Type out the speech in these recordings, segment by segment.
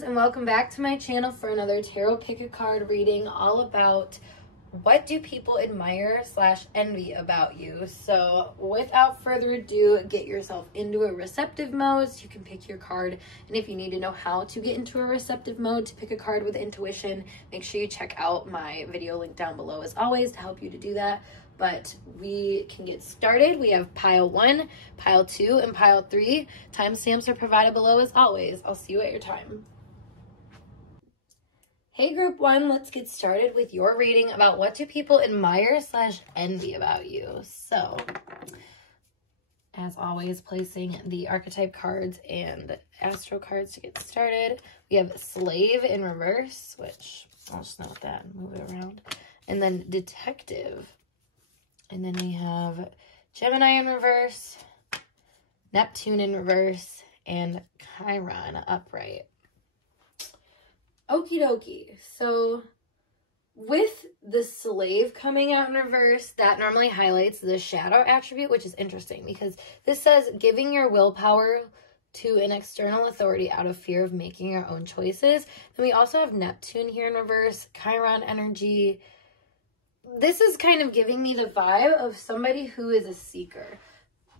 friends, and welcome back to my channel for another tarot pick a card reading all about what do people admire / envy about you. So without further ado, get yourself into a receptive mode so you can pick your card. And if you need to know how to get into a receptive mode to pick a card with intuition, make sure you check out my video link down below as always to help you to do that. But we can get started. We have pile 1, pile 2, and pile 3. Timestamps are provided below as always. I'll see you at your time. Hey group 1, let's get started with your reading about what do people admire / envy about you. So, as always, placing the archetype cards and astro cards to get started. We have slave in reverse, which I'll just note that and move it around. And then detective. And then we have Gemini in reverse, Neptune in reverse, and Chiron upright. Okie dokie. So with the slave coming out in reverse, that normally highlights the shadow attribute, which is interesting because this says giving your willpower to an external authority out of fear of making your own choices. And we also have Neptune here in reverse, Chiron energy. This is kind of giving me the vibe of somebody who is a seeker.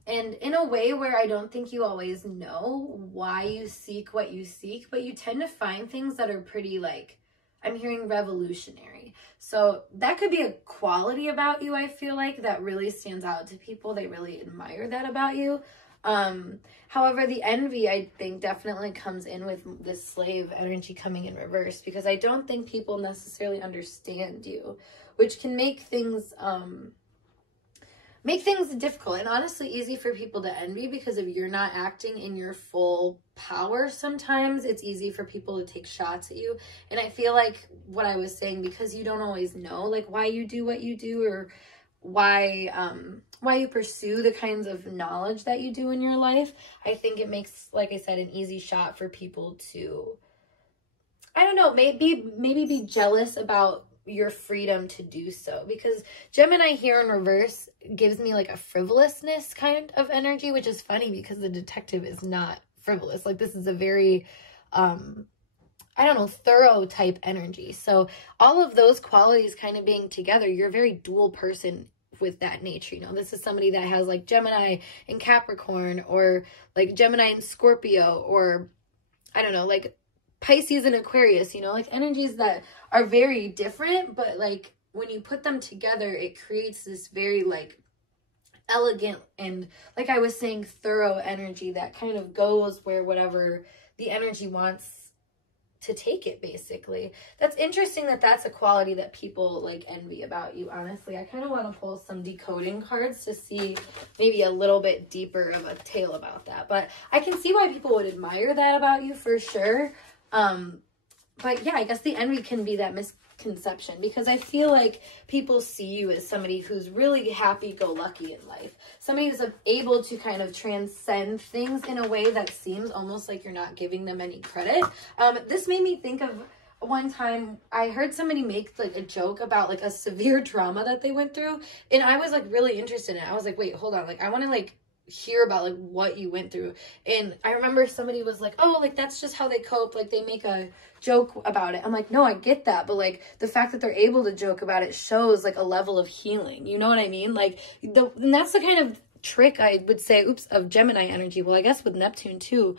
And in a way where I don't think you always know why you seek what you seek, but you tend to find things that are pretty, like, I'm hearing revolutionary. So that could be a quality about you, I feel like, that really stands out to people. They really admire that about you. However, the envy, I think, definitely comes in with this slave energy coming in reverse, because I don't think people necessarily understand you, which can make things difficult and honestly easy for people to envy, because if you're not acting in your full power, sometimes it's easy for people to take shots at you. And I feel like what I was saying, because you don't always know like why you do what you do, or why you pursue the kinds of knowledge that you do in your life, I think it makes, like I said, an easy shot for people to, I don't know, maybe be jealous about your freedom to do so. Because Gemini here in reverse gives me like a frivolousness kind of energy, which is funny because the detective is not frivolous. Like, this is a very I don't know, thorough type energy. So all of those qualities kind of being together, you're a very dual person with that nature. You know, this is somebody that has like Gemini and Capricorn, or like Gemini and Scorpio, or I don't know, like Pisces and Aquarius, you know, like energies that are very different, but like when you put them together, it creates this very like elegant and, like I was saying, thorough energy that kind of goes where whatever the energy wants to take it, basically. That's interesting that that's a quality that people like envy about you, honestly. I kind of want to pull some decoding cards to see maybe a little bit deeper of a tale about that. But I can see why people would admire that about you for sure. But yeah, I guess the envy can be that misconception, because I feel like people see you as somebody who's really happy-go-lucky in life. Somebody who's able to kind of transcend things in a way that seems almost like you're not giving them any credit. This made me think of one time I heard somebody make like a joke about like a severe trauma that they went through, and I was like really interested in it. I was like, wait, hold on, like I want to like hear about like what you went through. And I remember somebody was like, oh, like that's just how they cope, like they make a joke about it. I'm like, no, I get that, but like the fact that they're able to joke about it shows like a level of healing, you know what I mean? Like and that's the kind of trick, I would say, of Gemini energy, well I guess with Neptune too,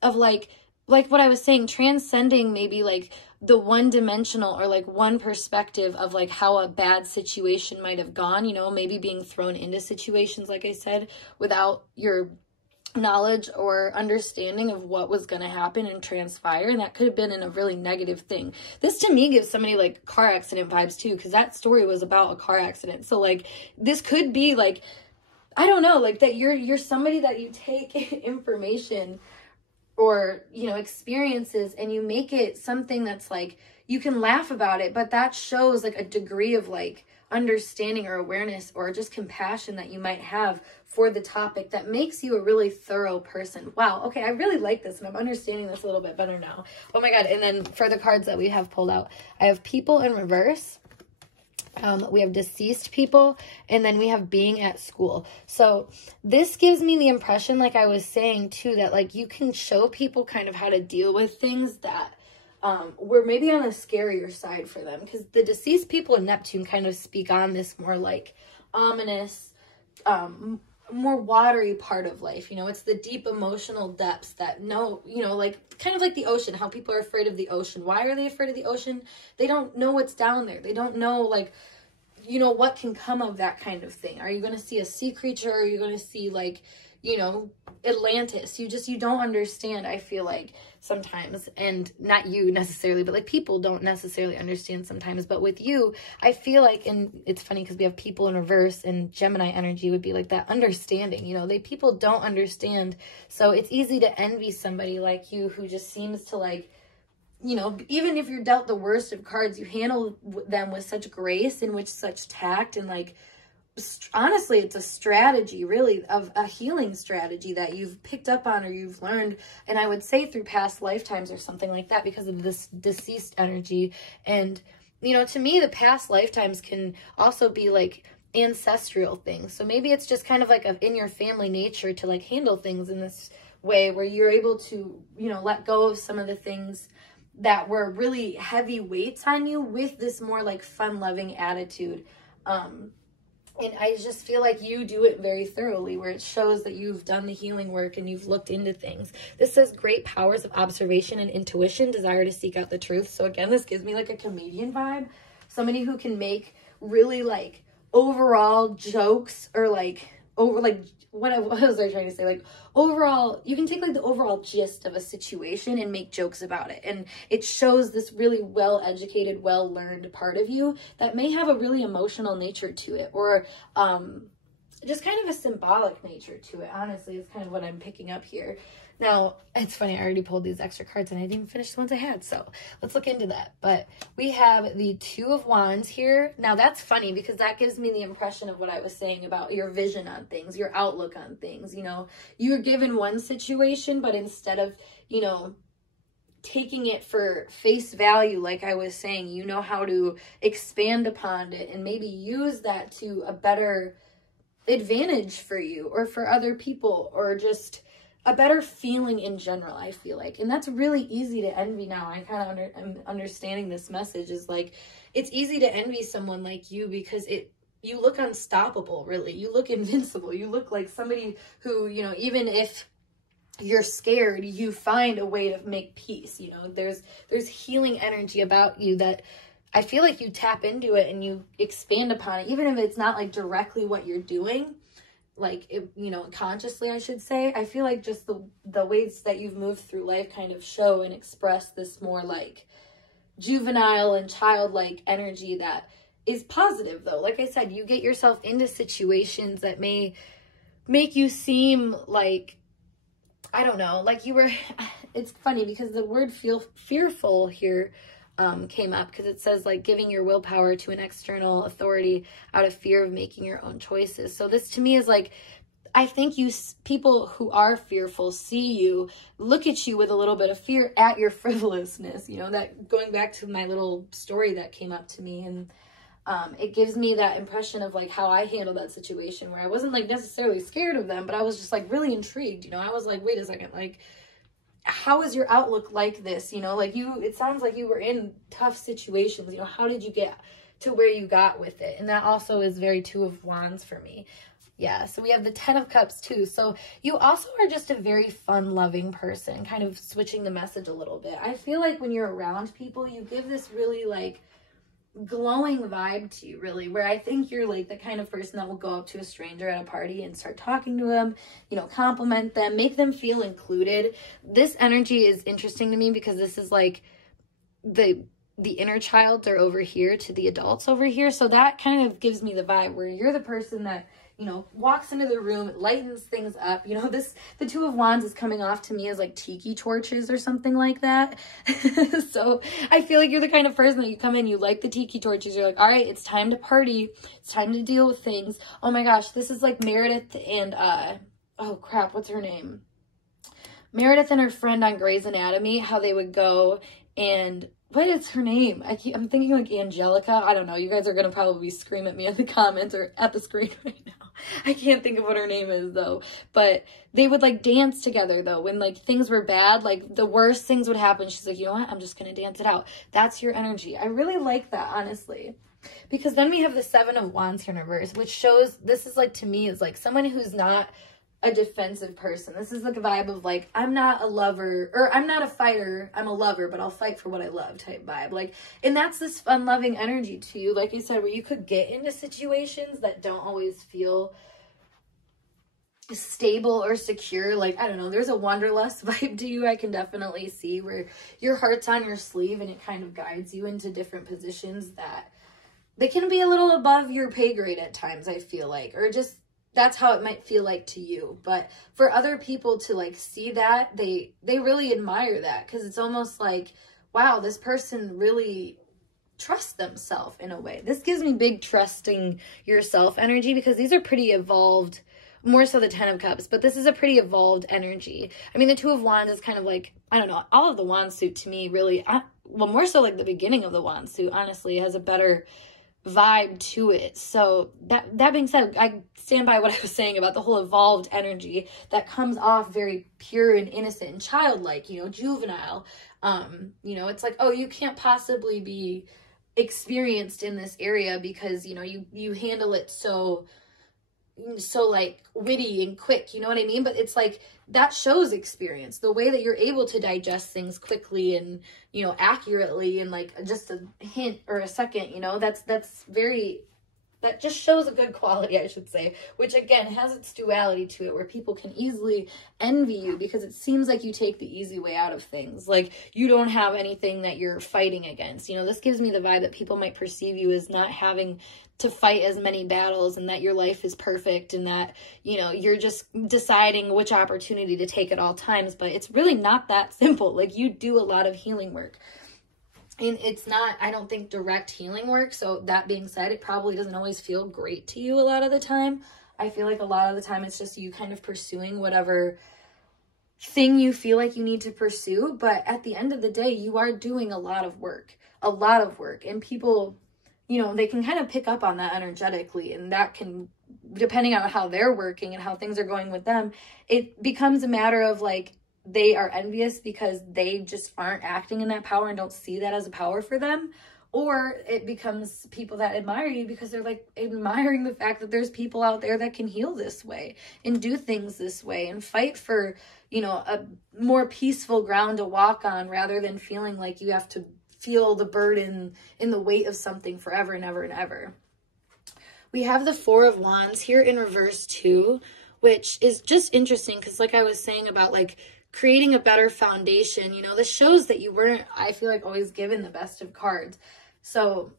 of like what I was saying, transcending maybe like the one-dimensional or like one perspective of like how a bad situation might have gone, you know, maybe being thrown into situations, like I said, without your knowledge or understanding of what was going to happen and transpire, and that could have been in a really negative thing. This to me gives somebody like car accident vibes too, because that story was about a car accident. So like this could be like, I don't know, like that you're somebody that you take information or, you know, experiences and you make it something that's like, you can laugh about it, but that shows like a degree of like understanding or awareness or just compassion that you might have for the topic that makes you a really thorough person. Wow. Okay. I really like this, and I'm understanding this a little bit better now. Oh my God. And then for the cards that we have pulled out, I have people in reverse. We have deceased people, and then we have being at school. So this gives me the impression, like I was saying too, that like you can show people kind of how to deal with things that we're maybe on the scarier side for them, because the deceased people in Neptune kind of speak on this more like ominous, more watery part of life. You know, it's the deep emotional depths that like kind of like the ocean, how people are afraid of the ocean. Why are they afraid of the ocean? They don't know what's down there. They don't know, like, you know, what can come of that kind of thing. Are you going to see a sea creature? Are you going to see, like, you know, Atlantis? You don't understand, I feel like, sometimes. And not you necessarily, but like people don't necessarily understand sometimes. But with you, I feel like, and it's funny because we have people in reverse, and Gemini energy would be like that understanding, you know, people don't understand. So it's easy to envy somebody like you who just seems to, like, you know, even if you're dealt the worst of cards, you handle them with such grace and with such tact, and like, honestly, it's a strategy, really, of a healing strategy that you've picked up on or you've learned, and I would say through past lifetimes or something like that, because of this deceased energy. And, you know, to me, the past lifetimes can also be like ancestral things. So maybe it's just kind of like in your family nature to like handle things in this way, where you're able to, you know, let go of some of the things that were really heavy weights on you with this more like fun-loving attitude. And I just feel like you do it very thoroughly, where it shows that you've done the healing work and you've looked into things. This says great powers of observation and intuition, desire to seek out the truth. So again, this gives me like a comedian vibe. Somebody who can make really like overall jokes, or like what was I trying to say? Like overall, you can take like the overall gist of a situation and make jokes about it. And it shows this really well-educated, well-learned part of you that may have a really emotional nature to it, or just kind of a symbolic nature to it, honestly, is kind of what I'm picking up here. Now, it's funny, I already pulled these extra cards and I didn't even finish the ones I had, so let's look into that. But we have the Two of Wands here. Now, that's funny because that gives me the impression of what I was saying about your vision on things, your outlook on things. You know, you're given one situation, but instead of, you know, taking it for face value, like I was saying, you know how to expand upon it and maybe use that to a better advantage for you or for other people, or just a better feeling in general, I feel like. And that's really easy to envy now. I kind of I'm understanding this message is like, it's easy to envy someone like you because you look unstoppable, really. You look invincible. You look like somebody who, you know, even if you're scared, you find a way to make peace. You know, there's healing energy about you that I feel like you tap into it and you expand upon it, even if it's not like directly what you're doing. Like, you know, consciously, I should say. I feel like just the ways that you've moved through life kind of show and express this more like juvenile and childlike energy that is positive, though. Like I said, you get yourself into situations that may make you seem like, I don't know, like you were, it's funny because the word fearful here came up, because it says like giving your willpower to an external authority out of fear of making your own choices. So this to me is like, I think people who are fearful see you, look at you with a little bit of fear at your frivolousness, you know, that going back to my little story that came up to me. And it gives me that impression of like how I handled that situation, where I wasn't like necessarily scared of them, but I was just like really intrigued. You know, I was like, wait a second, like, how is your outlook like this? You know, like it sounds like you were in tough situations. You know, how did you get to where you got with it? And that also is very Two of Wands for me. Yeah, so we have the Ten of Cups too. So you also are just a very fun-loving person, kind of switching the message a little bit. I feel like when you're around people, you give this really like glowing vibe to you, really, where I think you're like the kind of person that will go up to a stranger at a party and start talking to them, you know, compliment them, make them feel included. This energy is interesting to me because this is like the inner child are over here to the adults over here. So that kind of gives me the vibe where you're the person that, you know, walks into the room, lightens things up. You know, the Two of Wands is coming off to me as like tiki torches or something like that. So I feel like you're the kind of person that you come in, you like the tiki torches. You're like, all right, it's time to party. It's time to deal with things. Oh my gosh, this is like Meredith and, oh crap, what's her name? Meredith and her friend on Grey's Anatomy, how they would go and what is her name? I'm thinking like Angelica. I don't know. You guys are going to probably scream at me in the comments or at the screen right now. I can't think of what her name is though. But they would like dance together though. When like things were bad, like the worst things would happen. She's like, you know what? I'm just going to dance it out. That's your energy. I really like that, honestly. Because then we have the Seven of Wands here in reverse, which shows, this is like, to me, is like someone who's not a defensive person. This is like a vibe of like, I'm not a lover, or I'm not a fighter, I'm a lover, but I'll fight for what I love type vibe. Like, and that's this fun loving energy to you, like I said, where you could get into situations that don't always feel stable or secure. Like, I don't know, there's a wanderlust vibe to you. I can definitely see where your heart's on your sleeve and it kind of guides you into different positions that they can be a little above your pay grade at times, I feel like, or just that's how it might feel like to you. But for other people to like see that, they really admire that, because it's almost like, wow, this person really trusts themselves in a way. This gives me big trusting yourself energy, because these are pretty evolved, more so the Ten of Cups, but this is a pretty evolved energy. I mean, the Two of Wands is kind of like, I don't know, all of the Wand suit to me really, well, more so like the beginning of the Wand suit, honestly, has a better vibe to it. So that being said, I stand by what I was saying about the whole evolved energy that comes off very pure and innocent and childlike, you know, juvenile. You know, it's like, oh, you can't possibly be experienced in this area because, you know, you handle it so like witty and quick, you know what I mean? But it's like, that shows experience, the way that you're able to digest things quickly and, you know, accurately, and like just a hint or a second, you know, that just shows a good quality, I should say, which again has its duality to it, where people can easily envy you because it seems like you take the easy way out of things. Like, you don't have anything that you're fighting against. You know, this gives me the vibe that people might perceive you as not having to fight as many battles, and that your life is perfect, and that, you know, you're just deciding which opportunity to take at all times. But it's really not that simple. Like, you do a lot of healing work. And it's not, I don't think, direct healing work. So that being said, it probably doesn't always feel great to you a lot of the time. I feel like a lot of the time it's just you kind of pursuing whatever thing you feel like you need to pursue. But at the end of the day, you are doing a lot of work. And people, you know, they can kind of pick up on that energetically. And that can, depending on how they're working and how things are going with them, it becomes a matter of like, they are envious because they just aren't acting in that power and don't see that as a power for them. Or it becomes people that admire you because they're like admiring the fact that there's people out there that can heal this way and do things this way and fight for, you know, a more peaceful ground to walk on, rather than feeling like you have to feel the burden and the weight of something forever and ever and ever. We have the Four of Wands here in reverse too, which is just interesting because, like I was saying about like creating a better foundation, you know, this shows that you weren't, I feel like, always given the best of cards. So,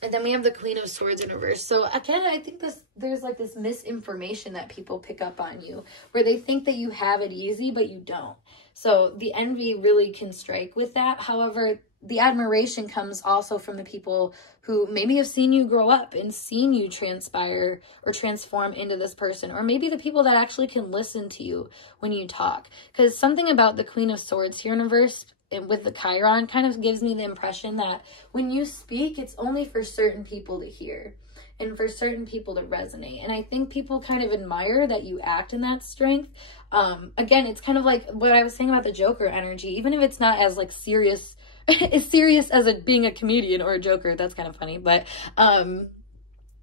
and then we have the Queen of Swords in reverse. So again, I think there's like this misinformation that people pick up on you, where they think that you have it easy, but you don't. So the envy really can strike with that. However, the admiration comes also from the people who maybe have seen you grow up and seen you transpire or transform into this person, or maybe the people that actually can listen to you when you talk. Because something about the Queen of Swords here in reverse and with the Chiron kind of gives me the impression that when you speak, it's only for certain people to hear and for certain people to resonate. And I think people kind of admire that you act in that strength. Again, it's kind of like what I was saying about the Joker energy, even if it's not as like serious as serious as being a comedian or a joker. That's kind of funny, but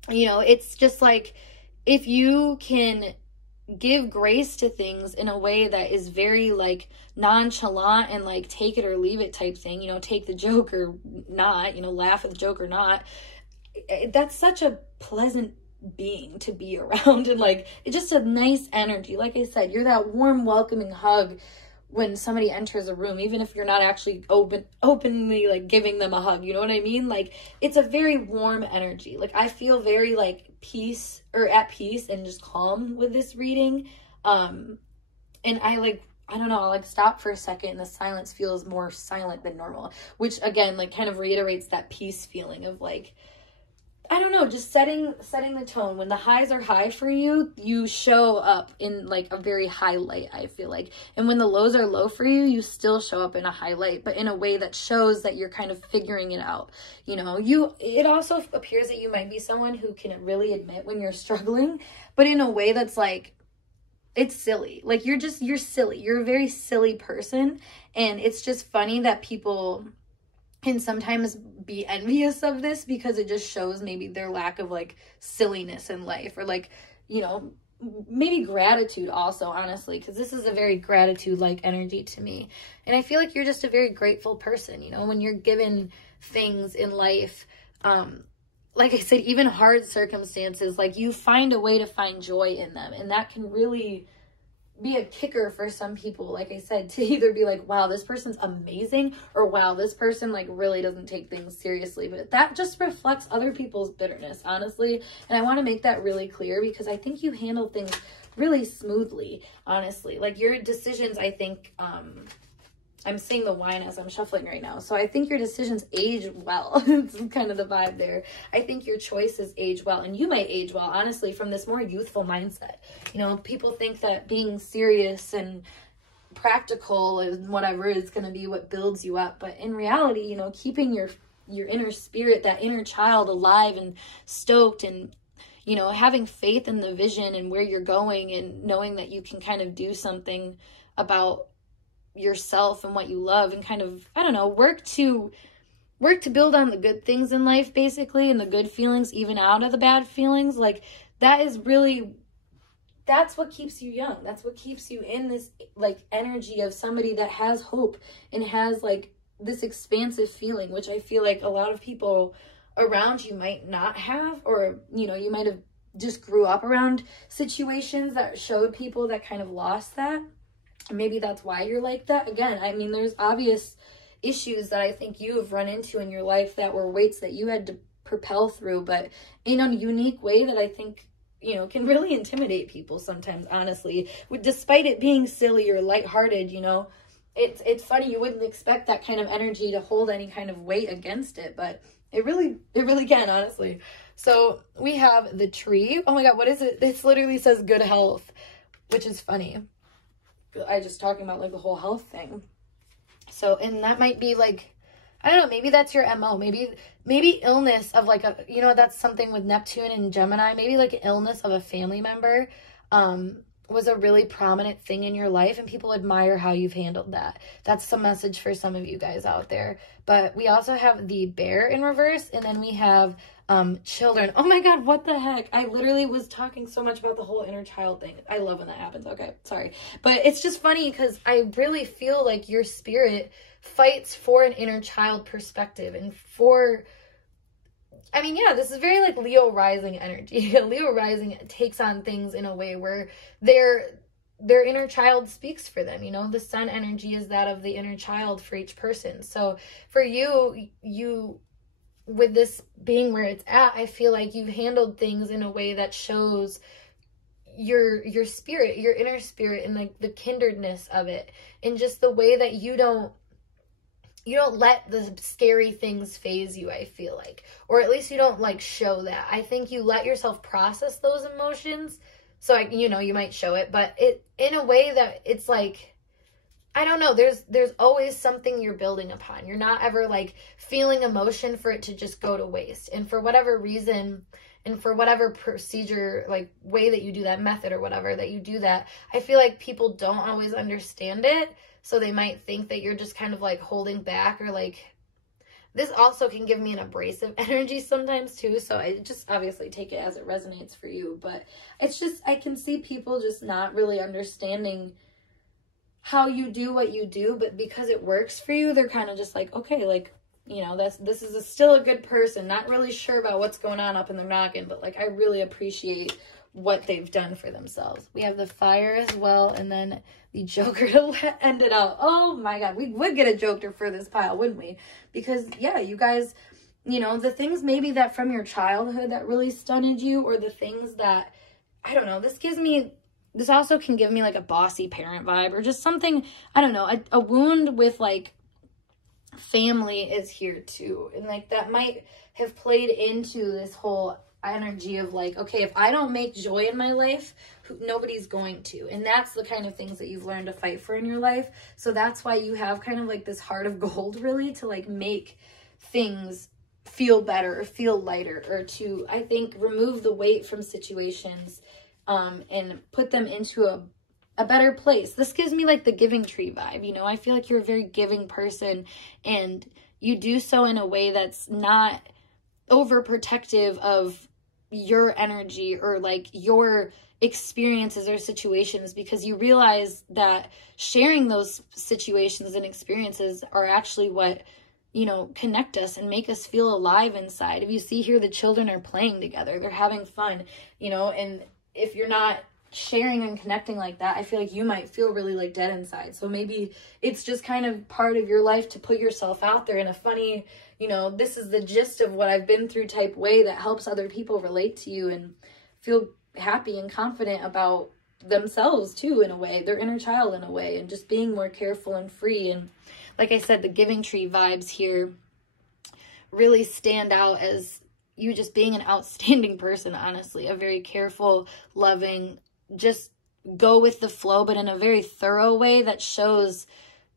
you know, it's just like, if you can give grace to things in a way that is very like nonchalant and like take it or leave it type thing, you know, take the joke or not, you know, laugh at the joke or not, that's such a pleasant being to be around. And like, it's just a nice energy. Like I said, you're that warm, welcoming hug when somebody enters a room, even if you're not actually openly like giving them a hug, you know what I mean? Like, it's a very warm energy. Like, I feel very like at peace and just calm with this reading. And I don't know, I'll like stop for a second and the silence feels more silent than normal, which again, like kind of reiterates that peace feeling of like, I don't know, just setting the tone. When the highs are high for you, you show up in like a very high light, I feel like. And when the lows are low for you, you still show up in a high light, but in a way that shows that you're kind of figuring it out. You know, it also appears that you might be someone who can really admit when you're struggling, but in a way that's like, it's silly. Like you're silly. You're a very silly person. And it's just funny that people can sometimes be envious of this because it just shows maybe their lack of like silliness in life, or like, you know, maybe gratitude also, honestly, because this is a very gratitude like energy to me. And I feel like you're just a very grateful person, you know, when you're given things in life, like I said, even hard circumstances, like you find a way to find joy in them. And that can really be a kicker for some people, like I said, to either be like, wow, this person's amazing, or wow, this person like really doesn't take things seriously. But that just reflects other people's bitterness, honestly. And I want to make that really clear because I think you handle things really smoothly, honestly. Like your decisions, I think, I'm seeing the wine as I'm shuffling right now. So I think your decisions age well. It's kind of the vibe there. I think your choices age well, and you might age well, honestly, from this more youthful mindset. You know, people think that being serious and practical and whatever is going to be what builds you up. But in reality, you know, keeping your inner spirit, that inner child alive and stoked, and, you know, having faith in the vision and where you're going, and knowing that you can kind of do something about yourself and what you love, and kind of, I don't know, work to build on the good things in life, basically, and the good feelings even out of the bad feelings. Like that is really, that's what keeps you young. That's what keeps you in this like energy of somebody that has hope and has like this expansive feeling, which I feel like a lot of people around you might not have, or, you know, you might have just grew up around situations that showed people that kind of lost that. Maybe that's why you're like that. Again, I mean, there's obvious issues that I think you have run into in your life that were weights that you had to propel through, but in a unique way that I think, you know, can really intimidate people sometimes, honestly. Despite it being silly or lighthearted, you know, it's funny. You wouldn't expect that kind of energy to hold any kind of weight against it, but it really can, honestly. So we have the tree. Oh my God, what is it? It literally says good health, which is funny. I just talking about like the whole health thing. So, and that might be like, I don't know, maybe that's your MO. Maybe illness of like a, you know, that's something with Neptune and Gemini. Maybe like an illness of a family member was a really prominent thing in your life, and people admire how you've handled that. That's the message for some of you guys out there. But we also have the bear in reverse, and then we have children. Oh my God, what the heck? I literally was talking so much about the whole inner child thing. I love when that happens. Okay, sorry. But it's just funny because I really feel like your spirit fights for an inner child perspective, and for, I mean, yeah, this is very like Leo rising energy. Leo rising takes on things in a way where their inner child speaks for them. You know, the sun energy is that of the inner child for each person. So for you with this being where it's at, I feel like you've handled things in a way that shows your spirit, your inner spirit, and like the kindredness of it, and just the way that you don't let the scary things phase you, I feel like, or at least you don't like show that. I think you let yourself process those emotions. So you know, you might show it, but it in a way that it's like, I don't know, there's always something you're building upon. You're not ever like feeling emotion for it to just go to waste. And for whatever reason, and for whatever procedure, like way that you do that, method or whatever that you do that, I feel like people don't always understand it. So they might think that you're just kind of like holding back, or like, this also can give me an abrasive energy sometimes too. So I just obviously take it as it resonates for you. But it's just, I can see people just not really understanding how you do what you do, but because it works for you, they're kind of just like, okay, like, you know, this is still a good person, not really sure about what's going on up in their noggin, but like, I really appreciate what they've done for themselves. We have the fire as well, and then the Joker to end it out. Oh my God, we would get a Joker for this pile, wouldn't we? Because yeah, you guys, you know, the things maybe that from your childhood that really stunted you, or the things that, I don't know, this also can give me like a bossy parent vibe, or just something, I don't know, a wound with like family is here too. And like that might have played into this whole energy of like, okay, if I don't make joy in my life, nobody's going to. And that's the kind of things that you've learned to fight for in your life. So that's why you have kind of like this heart of gold, really, to like make things feel better or feel lighter, or to, I think, remove the weight from situations and put them into a better place. This gives me like the giving tree vibe, you know. I feel like you're a very giving person, and you do so in a way that's not overprotective of your energy or like your experiences or situations, because you realize that sharing those situations and experiences are actually what, you know, connect us and make us feel alive inside. If you see here, the children are playing together, they're having fun, you know, and if you're not sharing and connecting like that, I feel like you might feel really like dead inside. So maybe it's just kind of part of your life to put yourself out there in a funny, you know, this is the gist of what I've been through type way that helps other people relate to you and feel happy and confident about themselves too, in a way, their inner child in a way, and just being more careful and free. And like I said, the giving tree vibes here really stand out as you just being an outstanding person, honestly, a very careful, loving, just go with the flow, but in a very thorough way that shows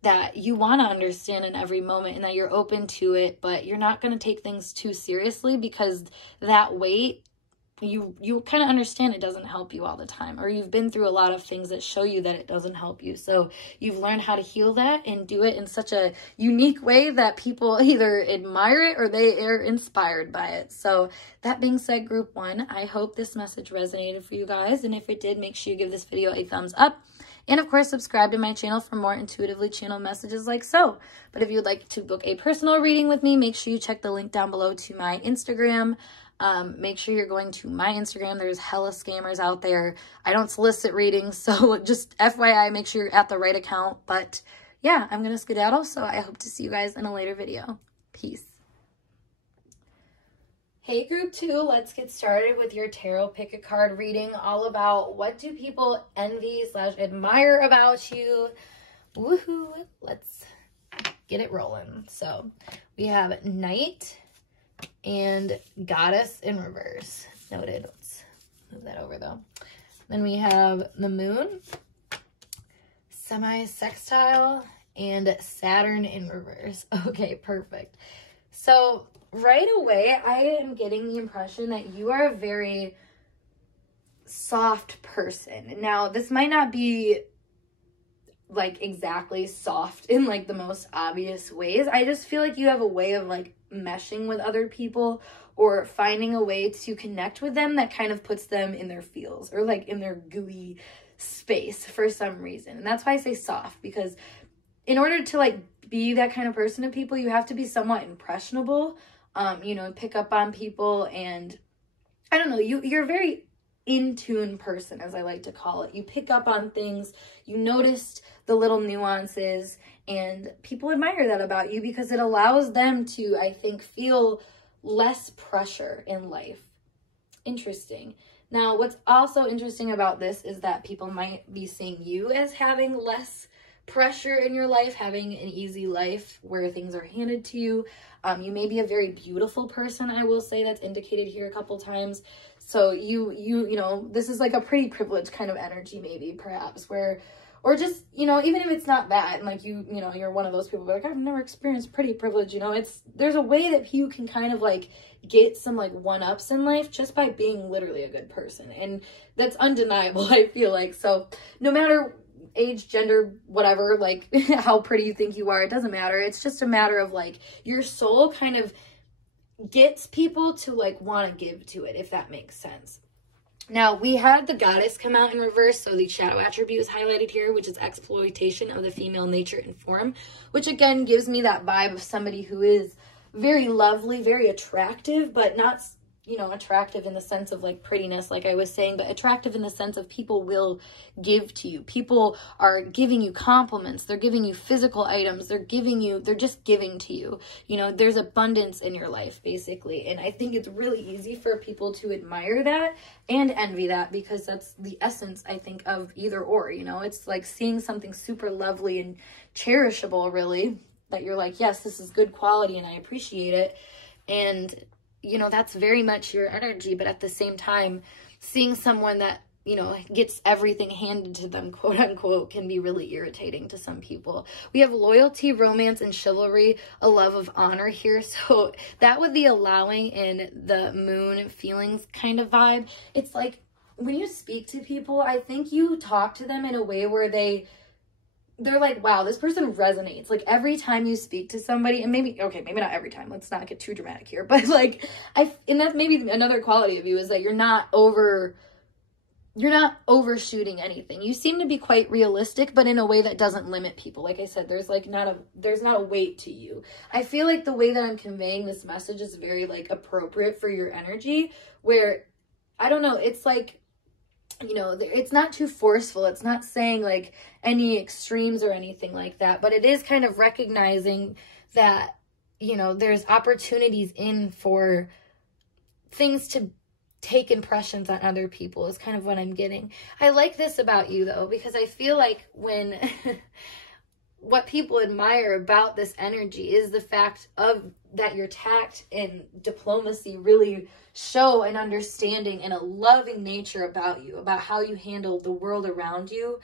that you want to understand in every moment and that you're open to it, but you're not going to take things too seriously, because that weight, you kind of understand it doesn't help you all the time, or you've been through a lot of things that show you that it doesn't help you. So you've learned how to heal that and do it in such a unique way that people either admire it or they are inspired by it. So that being said, group 1, I hope this message resonated for you guys. And if it did, make sure you give this video a thumbs up. And of course, subscribe to my channel for more intuitively channeled messages like so. But if you'd like to book a personal reading with me, make sure you check the link down below to my Instagram. Make sure you're going to my Instagram. There's hella scammers out there. I don't solicit readings, so just FYI, make sure you're at the right account. But yeah, I'm going to skedaddle, so I hope to see you guys in a later video. Peace. Hey group 2, let's get started with your tarot pick a card reading, all about what do people envy / admire about you. Woohoo! Let's get it rolling. So we have Knight and Goddess in reverse. Noted. Let's move that over though. Then we have the Moon, Semi-Sextile, and Saturn in reverse. Okay, perfect. So right away, I am getting the impression that you are a very soft person. Now, this might not be like exactly soft in like the most obvious ways. I just feel like you have a way of like meshing with other people or finding a way to connect with them that kind of puts them in their feels or like in their gooey space for some reason. And that's why I say soft, because in order to like be that kind of person to people, you have to be somewhat impressionable, you know, pick up on people. And I don't know, you're a very in tune person, as I like to call it. You pick up on things, you noticed the little nuances, and people admire that about you because it allows them to, I think, feel less pressure in life. Interesting. Now, what's also interesting about this is that people might be seeing you as having less pressure in your life, having an easy life where things are handed to you. You may be a very beautiful person, I will say, that's indicated here a couple times. So you know, this is like a pretty privileged kind of energy, maybe, perhaps, where, or just, you know, even if it's not that, and like you know, you're one of those people like, I've never experienced pretty privilege, you know, there's a way that you can kind of like get some like one-ups in life just by being literally a good person. And that's undeniable, I feel like. So no matter age, gender, whatever, like how pretty you think you are, it doesn't matter. It's just a matter of like your soul kind of gets people to like want to give to it, if that makes sense. Now, we had the Goddess come out in reverse, so the shadow attribute is highlighted here, which is exploitation of the female nature and form, which again gives me that vibe of somebody who is very lovely, very attractive, but not, you know, attractive in the sense of like prettiness, like I was saying, but attractive in the sense of people will give to you. People are giving you compliments. They're giving you physical items. They're just giving to you. You know, there's abundance in your life, basically. And I think it's really easy for people to admire that and envy that, because that's the essence, I think, of either or, you know. It's like seeing something super lovely and cherishable, really, that you're like, yes, this is good quality and I appreciate it. And, you know, that's very much your energy. But at the same time, seeing someone that, you know, gets everything handed to them, quote unquote, can be really irritating to some people. We have loyalty, romance, and chivalry, a love of honor here. So that would be allowing in the moon feelings kind of vibe. It's like when you speak to people, I think you talk to them in a way where they're like, wow, this person resonates. Like every time you speak to somebody, and maybe not every time, let's not get too dramatic here, but like, and that's maybe another quality of you, is that you're not overshooting anything. You seem to be quite realistic, but in a way that doesn't limit people. Like I said, there's not a weight to you. I feel like the way that I'm conveying this message is very like appropriate for your energy, where, I don't know, it's like, you know, it's not too forceful. It's not saying like any extremes or anything like that, but it is kind of recognizing that, you know, there's opportunities in for things to take impressions on other people is kind of what I'm getting. I like this about you though, because I feel like when what people admire about this energy is the fact of that your tact and diplomacy really show an understanding and a loving nature about you, about how you handle the world around you,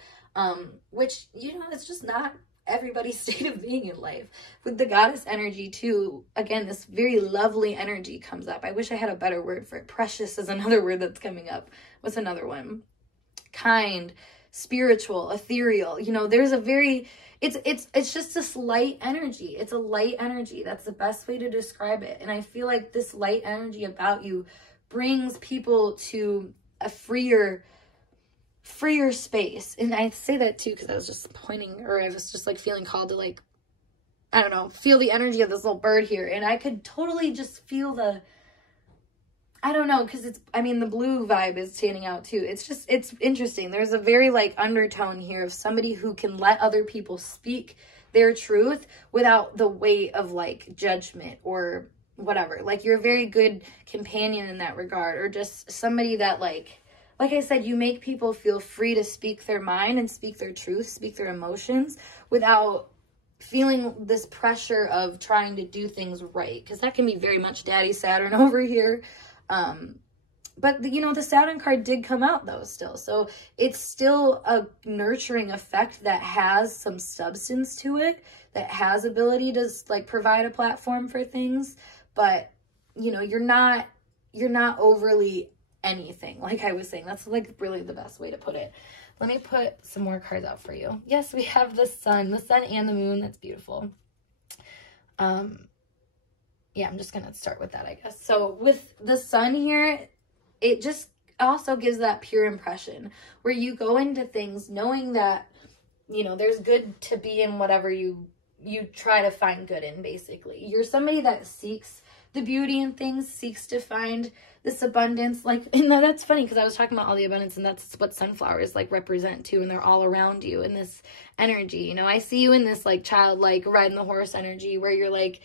which, you know, it's just not everybody's state of being in life. With the goddess energy too, again, this very lovely energy comes up. I wish I had a better word for it. Precious is another word that's coming up. What's another one? Kind, spiritual, ethereal. You know, there's a very, it's just this light energy. It's a light energy. That's the best way to describe it. And I feel like this light energy about you brings people to a freer space. And I say that too because I was just pointing, or I was just like feeling called to, like, I don't know, feel the energy of this little bird here. And I could totally just feel the, I don't know, because it's, I mean, the blue vibe is standing out too. It's just, it's interesting. There's a very like undertone here of somebody who can let other people speak their truth without the weight of like judgment or whatever. Like, you're a very good companion in that regard, or just somebody that like I said, you make people feel free to speak their mind and speak their truth, speak their emotions without feeling this pressure of trying to do things right. Because that can be very much Daddy Saturn over here. But you know, the Saturn card did come out though still. So it's still a nurturing effect that has some substance to it, that has ability to like provide a platform for things. But you know, you're not overly anything. Like I was saying, that's like really the best way to put it. Let me put some more cards out for you. Yes, we have the sun and the moon. That's beautiful. Yeah, I'm just going to start with that, I guess. So with the sun here, it just also gives that pure impression where you go into things knowing that, you know, there's good to be in whatever you try to find good in, basically. You're somebody that seeks the beauty in things, seeks to find this abundance. Like, and that's funny because I was talking about all the abundance, and that's what sunflowers like represent too, and they're all around you in this energy. You know, I see you in this like childlike riding the horse energy where you're like,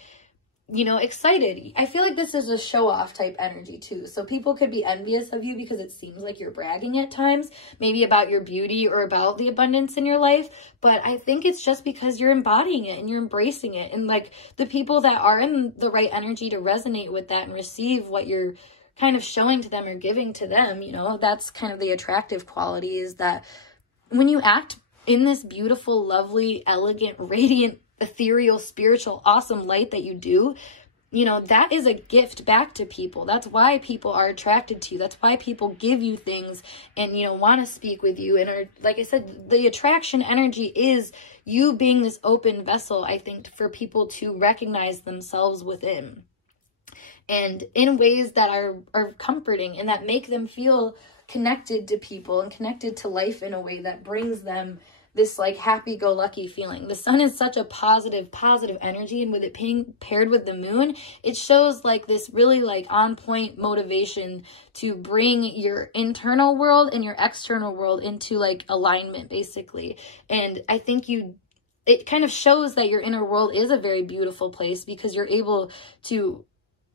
you know, excited. I feel like this is a show-off type energy too. So people could be envious of you because it seems like you're bragging at times, maybe about your beauty or about the abundance in your life. But I think it's just because you're embodying it and you're embracing it. And like the people that are in the right energy to resonate with that and receive what you're kind of showing to them or giving to them, you know, that's kind of the attractive quality, is that when you act in this beautiful, lovely, elegant, radiant, ethereal, spiritual, awesome light that you do, you know, that is a gift back to people. That's why people are attracted to you. That's why people give you things and, you know, want to speak with you. And are, like I said, the attraction energy is you being this open vessel, I think, for people to recognize themselves within. And in ways that are comforting and that make them feel connected to people and connected to life in a way that brings them this like happy-go-lucky feeling. The sun is such a positive energy, and with it being paired with the moon, it shows like this really like on-point motivation to bring your internal world and your external world into like alignment, basically. And I think it kind of shows that your inner world is a very beautiful place because you're able to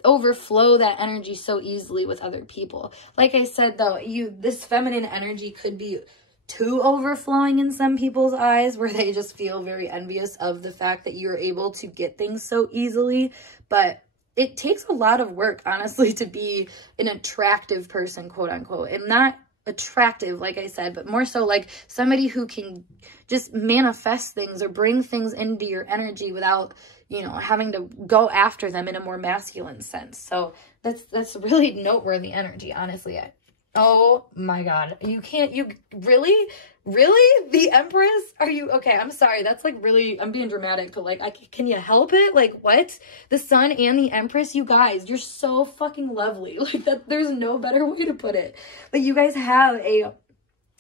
overflow that energy so easily with other people. Like I said though, this feminine energy could be too overflowing in some people's eyes, where they just feel very envious of the fact that you're able to get things so easily. But it takes a lot of work, honestly, to be an attractive person, quote unquote. And not attractive, like I said, but more so like somebody who can just manifest things or bring things into your energy without, you know, having to go after them in a more masculine sense. So that's really noteworthy energy, honestly. Oh my God. You really? The Empress? Are you, okay, I'm sorry. That's like really, I'm being dramatic, but like, can you help it? Like what? The Sun and the Empress, you guys, you're so fucking lovely. Like that, there's no better way to put it. But you guys have a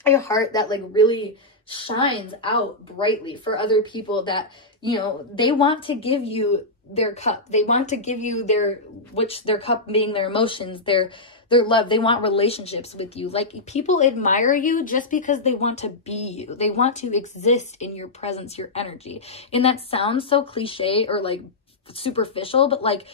heart that like really shines out brightly for other people that, you know, they want to give you their cup. They want to give you their cup being their emotions, their love. They want relationships with you. Like, people admire you just because they want to be you. They want to exist in your presence, your energy. And that sounds so cliche or like superficial, but like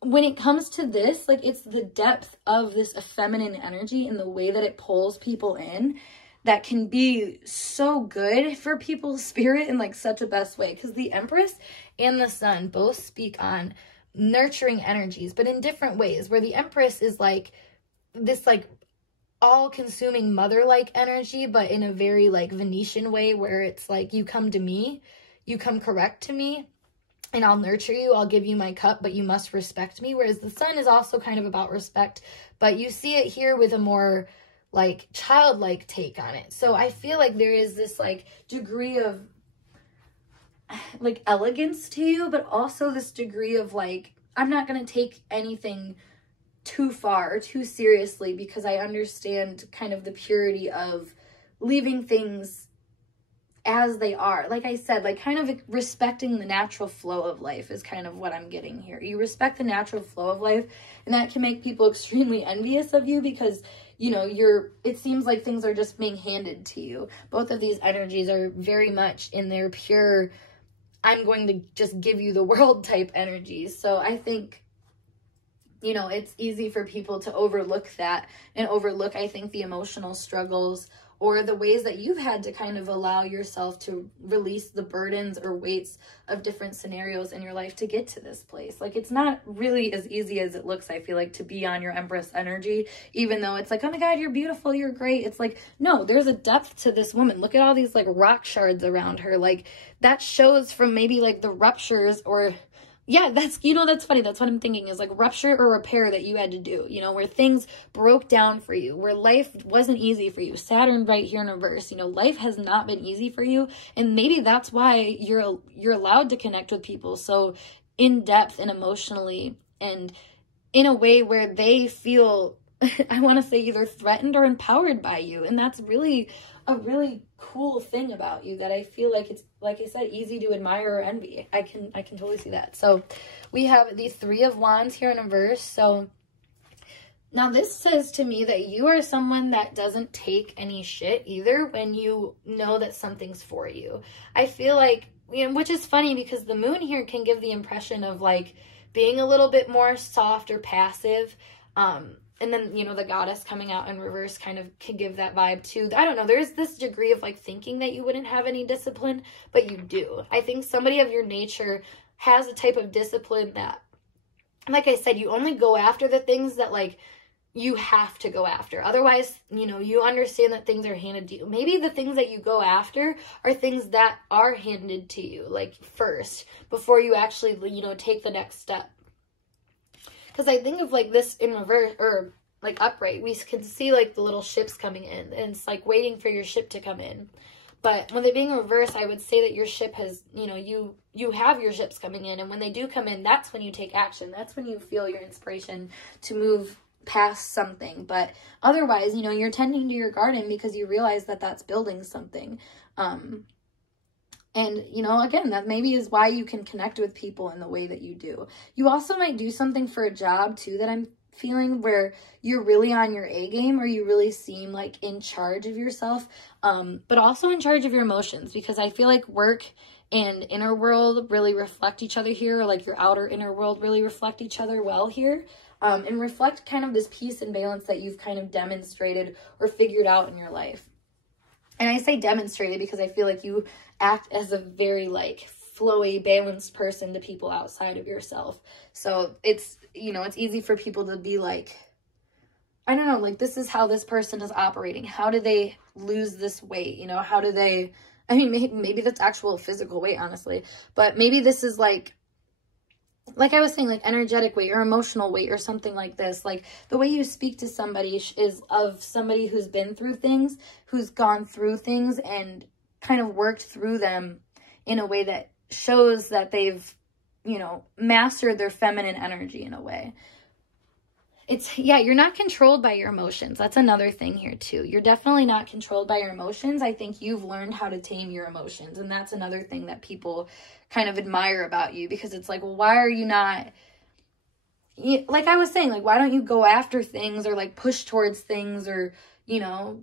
when it comes to this, like it's the depth of this feminine energy and the way that it pulls people in that can be so good for people's spirit in like such a best way. Because the Empress and the Sun both speak on nurturing energies, but in different ways, where the Empress is like this like all-consuming mother-like energy, but in a very like Venetian way, where it's like, you come to me, you come correct to me, and I'll nurture you, I'll give you my cup, but you must respect me. Whereas the Sun is also kind of about respect, but you see it here with a more like childlike take on it. So I feel like there is this like degree of like elegance to you, but also this degree of like, I'm not going to take anything too far or too seriously, because I understand kind of the purity of leaving things as they are. Like I said, like kind of respecting the natural flow of life is kind of what I'm getting here. You respect the natural flow of life, and that can make people extremely envious of you, because, you know, it seems like things are just being handed to you. Both of these energies are very much in their pure, I'm going to just give you the world type energies. So I think, you know, it's easy for people to overlook that and overlook, I think, the emotional struggles or the ways that you've had to kind of allow yourself to release the burdens or weights of different scenarios in your life to get to this place. Like, it's not really as easy as it looks, I feel like, to be on your Empress energy, even though it's like, oh my God, you're beautiful, you're great. It's like, no, there's a depth to this woman. Look at all these like rock shards around her. Like, that shows from maybe like the ruptures or, yeah, that's, you know, that's funny. That's what I'm thinking, is like rupture or repair that you had to do, you know, where things broke down for you, where life wasn't easy for you. Saturn right here in reverse, you know, life has not been easy for you. And maybe that's why you're allowed to connect with people so in depth and emotionally and in a way where they feel, I want to say, either threatened or empowered by you. And that's really a really cool thing about you that I feel like it's, like I said, easy to admire or envy. I can totally see that. So we have the Three of Wands here in reverse. So now this says to me that you are someone that doesn't take any shit either when you know that something's for you. I feel like, you know, which is funny because the moon here can give the impression of like being a little bit more soft or passive. And then, you know, the Goddess coming out in reverse kind of can give that vibe too. I don't know. There's this degree of like thinking that you wouldn't have any discipline, but you do. I think somebody of your nature has a type of discipline that, like I said, you only go after the things that like you have to go after. Otherwise, you know, you understand that things are handed to you. Maybe the things that you go after are things that are handed to you, like first, before you actually, you know, take the next step. Because I think of like this in reverse or like upright, we can see like the little ships coming in and it's like waiting for your ship to come in. But when they're being reversed, I would say that your ship has, you know, you have your ships coming in, and when they do come in, that's when you take action. That's when you feel your inspiration to move past something. But otherwise, you know, you're tending to your garden because you realize that that's building something. And, you know, again, that maybe is why you can connect with people in the way that you do. You also might do something for a job, too, that I'm feeling where you're really on your A game, or you really seem like in charge of yourself, but also in charge of your emotions, because I feel like work and inner world really reflect each other here, or like your outer inner world really reflect each other well here, and reflect kind of this peace and balance that you've kind of demonstrated or figured out in your life. And I say demonstrated because I feel like you act as a very like flowy, balanced person to people outside of yourself. So it's, you know, it's easy for people to be like, I don't know, like, this is how this person is operating. How do they lose this weight? You know, how do they, I mean, maybe that's actual physical weight, honestly, but maybe this is like I was saying, like energetic weight or emotional weight or something like this. Like the way you speak to somebody is of somebody who's been through things, who's gone through things and kind of worked through them in a way that shows that they've, you know, mastered their feminine energy in a way. It's, yeah, you're not controlled by your emotions. That's another thing here too. You're definitely not controlled by your emotions. I think you've learned how to tame your emotions. And that's another thing that people kind of admire about you, because it's like, well, why are you not, like I was saying, like, why don't you go after things or like push towards things or, you know,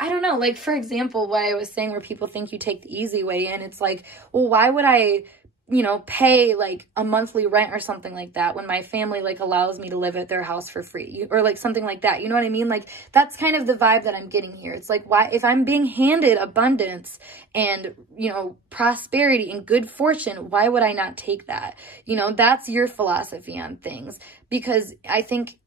I don't know. Like, for example, what I was saying where people think you take the easy way in, it's like, well, why would I, you know, pay like a monthly rent or something like that when my family like allows me to live at their house for free or like something like that. You know what I mean? Like that's kind of the vibe that I'm getting here. It's like, why, if I'm being handed abundance and, you know, prosperity and good fortune, why would I not take that? You know, that's your philosophy on things, because I think